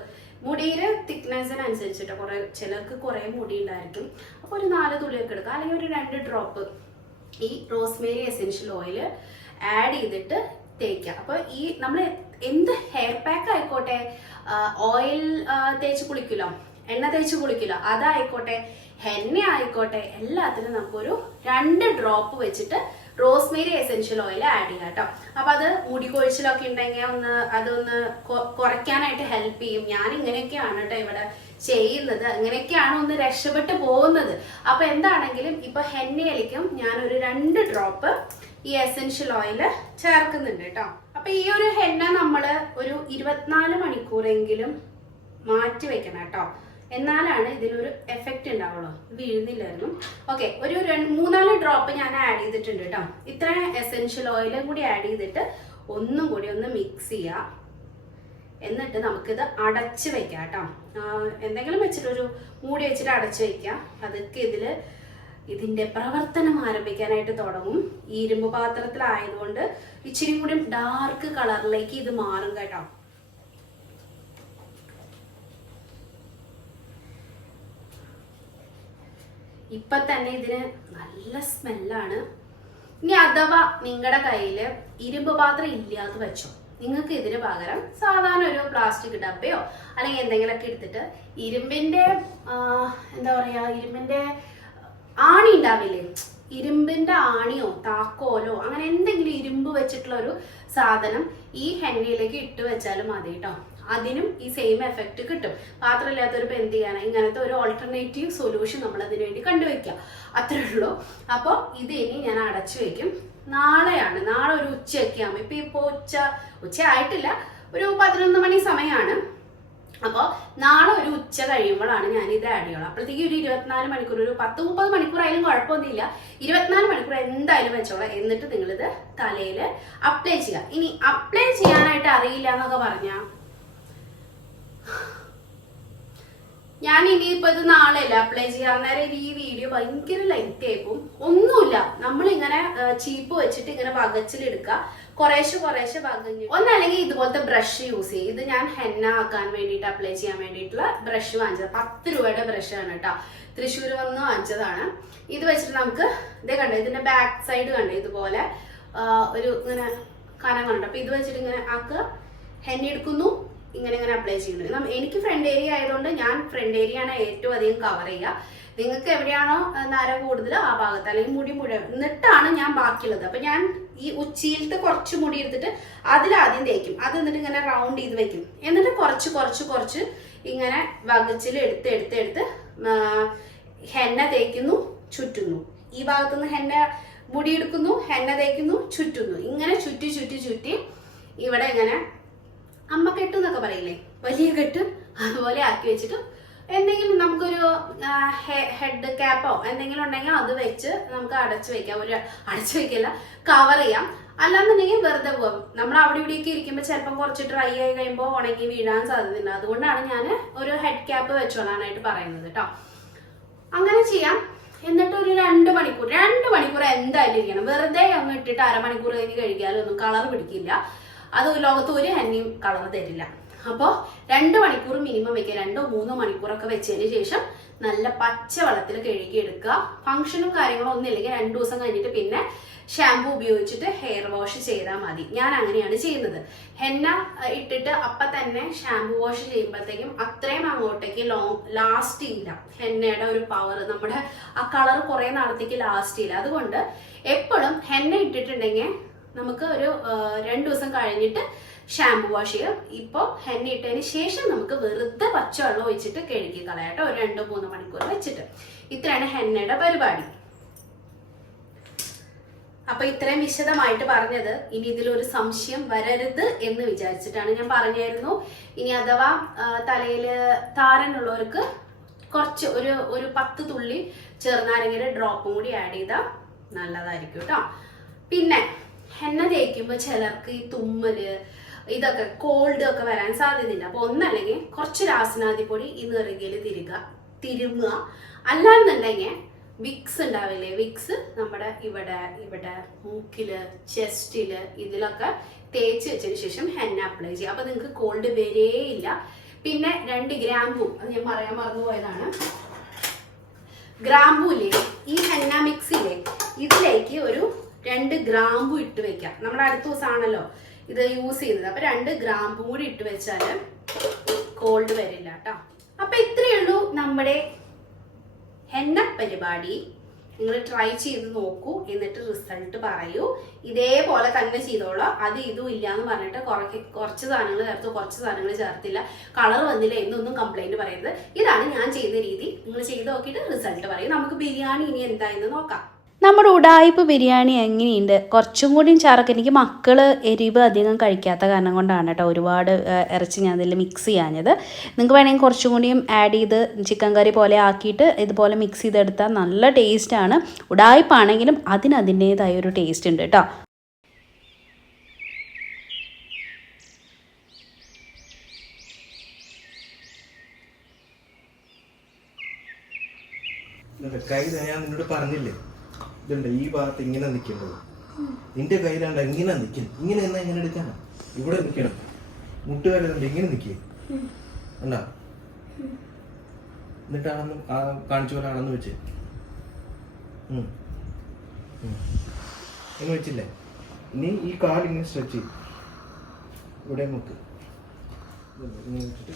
മുടിയുടെ തിക്നെസ്സിനനുസരിച്ചിട്ട്, ചിലർക്ക് കുറേ മുടി ഉണ്ടായിരിക്കും, അപ്പോൾ ഒരു 4 തുള്ളിയൊക്കെ എടുക്കുക. അല്ലെങ്കിൽ ഒരു 2 ഡ്രോപ്പ് ഈ റോസ്മേരി എസെൻഷ്യൽ ഓയിൽ ആഡ് ചെയ്തിട്ട് തേക്കുക. അപ്പോൾ ഈ നമ്മൾ എന്ത് ഹെയർ പാക്ക് ആയിക്കോട്ടെ, ഓയിൽ തേച്ച് കുളിക്കില്ലോ, എണ്ണ തേച്ച് കുളിക്കില്ലോ, അതായിക്കോട്ടെ, ഹെന്ന ആയിക്കോട്ടെ, എല്ലാത്തിനും നമുക്കൊരു 2 ഡ്രോപ്പ് വെച്ചിട്ട് റോസ്മേരി എസെൻഷ്യൽ ഓയിൽ ആഡ് ചെയ്യാം കേട്ടോ. അപ്പൊ അത് മുടി കൊഴിച്ചിലൊക്കെ ഉണ്ടെങ്കിൽ അതൊന്ന് കുറയ്ക്കാനായിട്ട് ഹെൽപ്പ് ചെയ്യും. ഞാൻ ഇങ്ങനെയൊക്കെയാണ് കേട്ടോ ഇവിടെ ചെയ്യുന്നത്. ഇങ്ങനെയൊക്കെയാണ് ഒന്ന് രക്ഷപ്പെട്ട് പോകുന്നത്. അപ്പൊ എന്താണെങ്കിലും ഇപ്പൊ ഹെന്നയിലേക്കും ഞാൻ ഒരു 2 ഡ്രോപ്പ് ഈ എസെൻഷ്യൽ ഓയിൽ ചേർക്കുന്നുണ്ട് കേട്ടോ. അപ്പൊ ഈ ഒരു ഹെന്ന നമ്മള് ഒരു 24 മണിക്കൂറെങ്കിലും മാറ്റി വെക്കണം കേട്ടോ. എന്നാലാണ് ഇതിനൊരു എഫക്റ്റ് ഉണ്ടാവുള്ളൂ. വീഴുന്നില്ലായിരുന്നു. ഓക്കെ, ഒരു 3-4 ഡ്രോപ്പ് ഞാൻ ആഡ് ചെയ്തിട്ടുണ്ട് കേട്ടോ. ഇത്ര എസെൻഷ്യൽ ഓയിലും കൂടി ആഡ് ചെയ്തിട്ട് ഒന്നും കൂടി ഒന്ന് മിക്സ് ചെയ്യാം. എന്നിട്ട് നമുക്കിത് അടച്ച് വെക്കാം കേട്ടോ. എന്തെങ്കിലും വെച്ചിട്ടൊരു മൂടി വെച്ചിട്ട് അടച്ച് വെക്കാം. അതൊക്കെ ഇതിന്റെ പ്രവർത്തനം ആരംഭിക്കാനായിട്ട് തുടങ്ങും. ഈ ഇരുമ്പ് പാത്രത്തിലായതുകൊണ്ട് ഇച്ചിരി കൂടി ഡാർക്ക് കളറിലേക്ക് ഇത് മാറും കേട്ടോ. ഇപ്പൊ തന്നെ ഇതിന് നല്ല സ്മെല്ലാണ്. ഇനി അഥവാ നിങ്ങളുടെ കയ്യില് ഇരുമ്പ് പാത്രം ഇല്ലാതെ വെച്ചോ, നിങ്ങൾക്ക് ഇതിന് പകരം സാധാരണ ഒരു പ്ലാസ്റ്റിക് ഡബ്ബയോ അല്ലെങ്കിൽ എന്തെങ്കിലുമൊക്കെ എടുത്തിട്ട് ഇരുമ്പിന്റെ എന്താ പറയാ, ഇരുമ്പിന്റെ ആണി ഉണ്ടാവില്ലേ, ഇരുമ്പിന്റെ ആണിയോ താക്കോലോ അങ്ങനെ എന്തെങ്കിലും ഇരുമ്പ് വെച്ചിട്ടുള്ള ഒരു സാധനം ഈ ഹെന്നയിലേക്ക് ഇട്ട് വെച്ചാലും മതി കേട്ടോ. അതിനും ഈ സെയിം എഫക്റ്റ് കിട്ടും. പാത്രമില്ലാത്തവരിപ്പോൾ എന്ത് ചെയ്യാനാ, ഇങ്ങനത്തെ ഒരു ഓൾട്ടർനേറ്റീവ് സൊല്യൂഷൻ നമ്മൾ അതിനു വേണ്ടി കണ്ടുവയ്ക്കുക. അത്രേ ഉള്ളൂ. അപ്പോൾ ഇത് ഇനി ഞാൻ അടച്ചു വെക്കും. നാളെ ഒരു ഉച്ചയൊക്കെ ആകുമ്പോൾ, ഇപ്പോൾ ഉച്ച ആയിട്ടില്ല, ഒരു 11 മണി സമയമാണ്. അപ്പോൾ നാളെ ഒരു ഉച്ച കഴിയുമ്പോഴാണ് ഞാൻ ഇത് ആഡ് ചെയ്യുള്ളൂ. അപ്പോഴത്തേക്ക് ഒരു 24 മണിക്കൂർ, ഒരു 10-30 മണിക്കൂർ ആയാലും കുഴപ്പമൊന്നുമില്ല. 24 മണിക്കൂർ എന്തായാലും വെച്ചോളാം. എന്നിട്ട് നിങ്ങളിത് തലയിൽ അപ്ലൈ ചെയ്യുക. ഇനി അപ്ലൈ ചെയ്യാനായിട്ട് അറിയില്ല എന്നൊക്കെ പറഞ്ഞാൽ, ഞാൻ ഇനിയിപ്പോൾ ഇത് നാളെയല്ല അപ്ലൈ ചെയ്യാൻ നേരം ഈ വീഡിയോ ഭയങ്കര ലെങ്ത് ആയിപ്പോവും. ഒന്നുമില്ല, നമ്മളിങ്ങനെ ചീപ്പ് വെച്ചിട്ട് ഇങ്ങനെ വകച്ചിലെടുക്കുക. കുറേശ്ശെ വകഞ്ഞ് ഒന്നല്ലെങ്കിൽ ഇതുപോലത്തെ ബ്രഷ് യൂസ് ചെയ്യും. ഇത് ഞാൻ ഹെന്ന ആക്കാൻ വേണ്ടിയിട്ട് അപ്ലൈ ചെയ്യാൻ വേണ്ടിയിട്ടുള്ള ബ്രഷ് വാങ്ങിച്ചത്. 10 രൂപയുടെ ബ്രഷാണ് കേട്ടോ. തൃശ്ശൂർ വന്ന് വാങ്ങിച്ചതാണ്. ഇത് വെച്ചിട്ട് നമുക്ക് ഇതേ കണ്ടോ, ഇതിന്റെ ബാക്ക് സൈഡ് കണ്ടോ, ഇതുപോലെ ഒരു ഇങ്ങനെ കനം കണ്ടോ. അപ്പൊ ഇത് വെച്ചിട്ട് ഇങ്ങനെ ആക്കുക, ഹെന്ന എടുക്കുന്നു, ഇങ്ങനെ അപ്ലൈ ചെയ്യുന്നു. എനിക്ക് ഫ്രണ്ട് ഏരിയ ആയതുകൊണ്ട് ഞാൻ ഫ്രണ്ട് ഏരിയ ആണ് ഏറ്റവും അധികം കവർ ചെയ്യുക. നിങ്ങൾക്ക് എവിടെയാണോ നര കൂടുതൽ ആ ഭാഗത്ത്, അല്ലെങ്കിൽ മുടി മുഴുവൻ, എന്നിട്ടാണ് ഞാൻ ബാക്കിയുള്ളത്. അപ്പൊ ഞാൻ ഈ ഉച്ചിയിലത്തെ കുറച്ച് മുടി എടുത്തിട്ട് അതിലാദ്യം തേക്കും. അത് എന്നിട്ട് ഇങ്ങനെ റൗണ്ട് ചെയ്ത് വെക്കും. എന്നിട്ട് കുറച്ച് ഇങ്ങനെ വകച്ചിൽ എടുത്ത് ഹെന്ന തേക്കുന്നു, ചുറ്റുന്നു. ഈ ഭാഗത്തുനിന്ന് ഹെന്ന മുടി എടുക്കുന്നു, ഹെന്ന തേക്കുന്നു, ചുറ്റുന്നു. ഇങ്ങനെ ചുറ്റി ഇവിടെ ഇങ്ങനെ അമ്മ കെട്ട് എന്നൊക്കെ പറയില്ലേ, വലിയ കെട്ട്, അതുപോലെ ആക്കി വെച്ചിട്ട് എന്തെങ്കിലും നമുക്കൊരു ഹെഡ് ക്യാപ്പോ എന്തെങ്കിലും ഉണ്ടെങ്കിൽ അത് വെച്ച് നമുക്ക് അടച്ചു വെക്കാം. അടച്ചു വെക്കില്ല, കവർ ചെയ്യാം. അല്ലാന്നുണ്ടെങ്കിൽ വെറുതെ പോകും. നമ്മൾ അവിടെ ഇവിടെയൊക്കെ ഇരിക്കുമ്പോൾ ചിലപ്പം കുറച്ച് ഡ്രൈ ആയി കഴിയുമ്പോൾ ഉണങ്ങി വീഴാൻ സാധ്യതയുണ്ട്. അതുകൊണ്ടാണ് ഞാൻ ഒരു ഹെഡ് ക്യാപ്പ് വെച്ചോളാനായിട്ട് പറയുന്നത് കേട്ടോ. അങ്ങനെ ചെയ്യാം. എന്നിട്ട് ഒരു 2 മണിക്കൂർ എന്തായാലും ഇരിക്കണം. വെറുതെ അങ്ങ് ഇട്ടിട്ട് അരമണിക്കൂർ കഴിഞ്ഞ് കഴിക്കാനും ഒന്നും കളർ പിടിക്കില്ല. അത് ലോകത്ത് ഒരു ഹെന്നയും കളർ തരില്ല. അപ്പോൾ 2 മണിക്കൂർ മിനിമം വെക്കുക. 2-3 മണിക്കൂറൊക്കെ വെച്ചതിന് ശേഷം നല്ല പച്ച വെള്ളത്തിൽ കഴുകി എടുക്കുക. ഫംഗ്ഷനും കാര്യങ്ങളും ഒന്നും ഇല്ലെങ്കിൽ 2 ദിവസം കഴിഞ്ഞിട്ട് പിന്നെ ഷാമ്പു ഉപയോഗിച്ചിട്ട് ഹെയർ വാഷ് ചെയ്താൽ മതി. ഞാൻ അങ്ങനെയാണ് ചെയ്യുന്നത്. ഹെന്ന ഇട്ടിട്ട് അപ്പം തന്നെ ഷാമ്പു വാഷ് ചെയ്യുമ്പോഴത്തേക്കും അത്രയും അങ്ങോട്ടേക്ക് ലാസ്റ്റ് ചെയ്യില്ല. ഹെന്നയുടെ ഒരു പവർ, നമ്മുടെ ആ കളർ കുറേ നാളത്തേക്ക് ലാസ്റ്റ് ചെയ്യില്ല. അതുകൊണ്ട് എപ്പോഴും ഹെന്ന ഇട്ടിട്ടുണ്ടെങ്കിൽ നമുക്ക് ഒരു 2 ദിവസം കഴിഞ്ഞിട്ട് ഷാമ്പു വാഷ് ചെയ്യാം. ഇപ്പോൾ ഹെന്ന ഇട്ടതിന് ശേഷം നമുക്ക് വെറുതെ പച്ചവെള്ളം ഒഴിച്ചിട്ട് കഴുകി കളയാട്ടോ, ഒരു 2-3 മണിക്കൂർ വെച്ചിട്ട്. ഇത്രയാണ് ഹെന്നയുടെ പരിപാടി. അപ്പൊ ഇത്രയും വിശദമായിട്ട് പറഞ്ഞത് ഇനി ഇതിലൊരു സംശയം വരരുത് എന്ന് വിചാരിച്ചിട്ടാണ്. ഞാൻ പറഞ്ഞായിരുന്നു ഇനി അഥവാ തലയില് താരനുള്ളവർക്ക് കുറച്ച് ഒരു 10 തുള്ളി ചെറുനാരങ്ങയുടെ ഡ്രോപ്പും കൂടി ആഡ് ചെയ്താൽ നല്ലതായിരിക്കും കേട്ടോ. പിന്നെ ഹെന്ന തേക്കുമ്പോൾ ചിലർക്ക് ഈ തുമ്മല് ഇതൊക്കെ കോൾഡ് ഒക്കെ വരാൻ സാധ്യതയുണ്ട്. അപ്പൊ ഒന്നല്ലെങ്കിൽ കുറച്ച് രാസനാദിപ്പൊടി ഈ നെറുകയിൽ തിരുമുക. അല്ലാന്നുണ്ടെങ്കിൽ വിക്സ് ഉണ്ടാവില്ലേ, വിക്സ് നമ്മുടെ ഇവിടെ മൂക്കില് ചെസ്റ്റില് ഇതിലൊക്കെ തേച്ച് വെച്ചതിന് ശേഷം ഹെന്ന അപ്ലൈ ചെയ്യുക. അപ്പൊ നിങ്ങൾക്ക് കോൾഡ് വരേയില്ല. പിന്നെ 2 ഗ്രാമ്പൂ, അത് ഞാൻ പറയാൻ മറന്നുപോയതാണ്. ഗ്രാമ്പൂ ഇല്ലേ, ഈ ഹെന്ന മിക്സിലെ ഇതിലേക്ക് ഒരു 2 ഗ്രാമ്പൂ ഇട്ട് വെക്കാം. നമ്മുടെ അടുത്ത ദിവസമാണല്ലോ ഇത് യൂസ് ചെയ്യുന്നത്. അപ്പൊ 2 ഗ്രാമ്പൂ കൂടി ഇട്ട് വെച്ചാല് കോൾഡ് വരില്ല കേട്ടോ. അപ്പൊ ഇത്രയേ ഉള്ളൂ നമ്മുടെ ഹെന്ന പരിപാടി. നിങ്ങൾ ട്രൈ ചെയ്ത് നോക്കൂ, എന്നിട്ട് റിസൾട്ട് പറയൂ. ഇതേപോലെ തന്നെ ചെയ്തോളൂ. അത് ഇതും ഇല്ല എന്ന് പറഞ്ഞിട്ട് കുറച്ച് സാധനങ്ങൾ ചേർത്തു, കുറച്ച് സാധനങ്ങൾ ചേർത്തില്ല, കളർ വന്നില്ല എന്നൊന്നും കംപ്ലൈന്റ് പറയരുത്. ഇതാണ് ഞാൻ ചെയ്യുന്ന രീതി. നിങ്ങൾ ചെയ്ത് നോക്കിയിട്ട് റിസൾട്ട് പറയും. നമുക്ക് ബിരിയാണി ഇനി എന്തായെന്ന് നോക്കാം. നമ്മുടെ ഉടായ്പ ബിരിയാണി എങ്ങനെയുണ്ട്? കുറച്ചും കൂടിയും ചാറൊക്കെ, എനിക്ക് മക്കൾ എരിവ് അധികം കഴിക്കാത്ത കാരണം കൊണ്ടാണ് കേട്ടോ ഒരുപാട് ഇറച്ചി ഞാൻ അതിൽ മിക്സ് ചെയ്യാഞ്ഞത്. നിങ്ങൾക്ക് വേണമെങ്കിൽ കുറച്ചും കൂടിയും ആഡ് ചെയ്ത് ചിക്കൻ കറി പോലെ ആക്കിയിട്ട് ഇതുപോലെ മിക്സ് ചെയ്തെടുത്താൽ നല്ല ടേസ്റ്റാണ്. ഉടായ്പാണെങ്കിലും അതിനതിൻ്റേതായ ഒരു ടേസ്റ്റ് ഉണ്ട് കേട്ടോ. ഞാൻ നിന്നോട് പറഞ്ഞില്ലേ, ഇതുണ്ട് ഈ ഭാഗത്ത് ഇങ്ങനെ നിൽക്കേണ്ടത്. നിന്റെ കയ്യിലാണ്ട് ഇങ്ങനെ നിൽക്കണം. ഇങ്ങനെ എന്നാ ഇങ്ങനെ എടുക്കാനാ, ഇവിടെ നിൽക്കണം. മുട്ടുകാരുണ്ട് ഇങ്ങനെ നിൽക്കുക അല്ല. എന്നിട്ടാണെന്ന് കാണിച്ചു പോലെ ആണെന്ന് വെച്ച് ഇങ്ങനെ വെച്ചില്ലേ. ഇനി ഈ കാലിങ്ങനെ സ്ട്രെച്ച് ചെയ്യും. ഇവിടെ നോക്ക്, ഇങ്ങനെ വെച്ചിട്ട്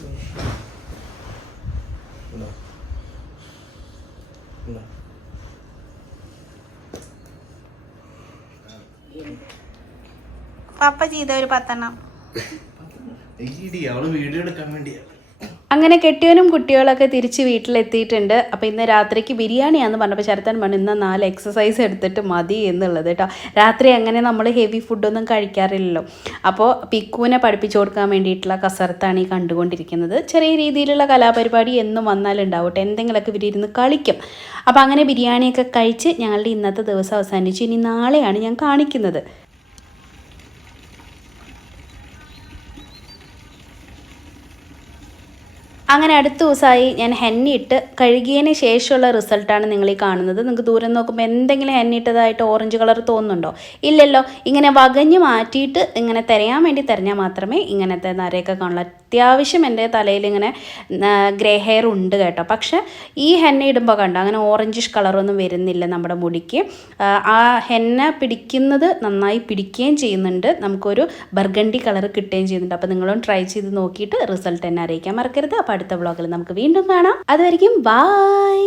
പപ്പ ചെയ്ത ഒരു 10 എണ്ണം അവള് വീഡിയോ എടുക്കാൻ വേണ്ടിയാ. അങ്ങനെ കെട്ടിയവനും കുട്ടികളൊക്കെ തിരിച്ച് വീട്ടിലെത്തിയിട്ടുണ്ട്. അപ്പോൾ ഇന്ന് രാത്രിക്ക് ബിരിയാണിയാണെന്ന് പറഞ്ഞപ്പോൾ ശരത്തൻ പറഞ്ഞു ഇന്ന് 4 എക്സസൈസ് എടുത്തിട്ട് മതി എന്നുള്ളത് കേട്ടോ. രാത്രി അങ്ങനെ നമ്മൾ ഹെവി ഫുഡൊന്നും കഴിക്കാറില്ലല്ലോ. അപ്പോൾ പിക്കുവിനെ പഠിപ്പിച്ചു കൊടുക്കാൻ വേണ്ടിയിട്ടുള്ള കസരത്താണ് ഈ കണ്ടുകൊണ്ടിരിക്കുന്നത്. ചെറിയ രീതിയിലുള്ള കലാപരിപാടി എന്നും വന്നാലുണ്ടാവട്ടെ, എന്തെങ്കിലുമൊക്കെ ഇവരിരുന്ന് കളിക്കും. അപ്പോൾ അങ്ങനെ ബിരിയാണിയൊക്കെ കഴിച്ച് ഞങ്ങളുടെ ഇന്നത്തെ ദിവസം അവസാനിച്ചു. ഇനി നാളെയാണ് ഞാൻ കാണിക്കുന്നത്. അങ്ങനെ അടുത്ത ദിവസമായി ഞാൻ ഹെന്നിട്ട് കഴുകിയതിന് ശേഷമുള്ള റിസൾട്ടാണ് നിങ്ങൾ ഈ കാണുന്നത്. നിങ്ങൾക്ക് ദൂരം നോക്കുമ്പോൾ എന്തെങ്കിലും ഹെന്നിട്ടതായിട്ട് ഓറഞ്ച് കളർ തോന്നുന്നുണ്ടോ? ഇല്ലല്ലോ. ഇങ്ങനെ വകഞ്ഞ് മാറ്റിയിട്ട് ഇങ്ങനെ തിരയാൻ വേണ്ടി തിരഞ്ഞാൽ മാത്രമേ ഇങ്ങനത്തെ നരയൊക്കെ കാണുള്ളൂ. അത്യാവശ്യം എൻ്റെ തലയിൽ ഇങ്ങനെ ഗ്രേ ഹെയർ ഉണ്ട് കേട്ടോ. പക്ഷേ ഈ ഹെന്ന ഇടുമ്പോൾ കണ്ടോ അങ്ങനെ ഓറഞ്ചിഷ് കളറൊന്നും വരുന്നില്ല നമ്മുടെ മുടിക്ക്. ആ ഹെന്ന പിടിക്കുന്നത് നന്നായി പിടിക്കുകയും ചെയ്യുന്നുണ്ട്, നമുക്കൊരു ബർഗണ്ടി കളർ കിട്ടുകയും ചെയ്യുന്നുണ്ട്. അപ്പോൾ നിങ്ങളും ട്രൈ ചെയ്ത് നോക്കിയിട്ട് റിസൾട്ട് എന്നെ അറിയിക്കാൻ മറക്കരുത്. അപ്പോൾ അടുത്ത വ്ളോഗിൽ നമുക്ക് വീണ്ടും കാണാം. അതുവരെയും ബൈ.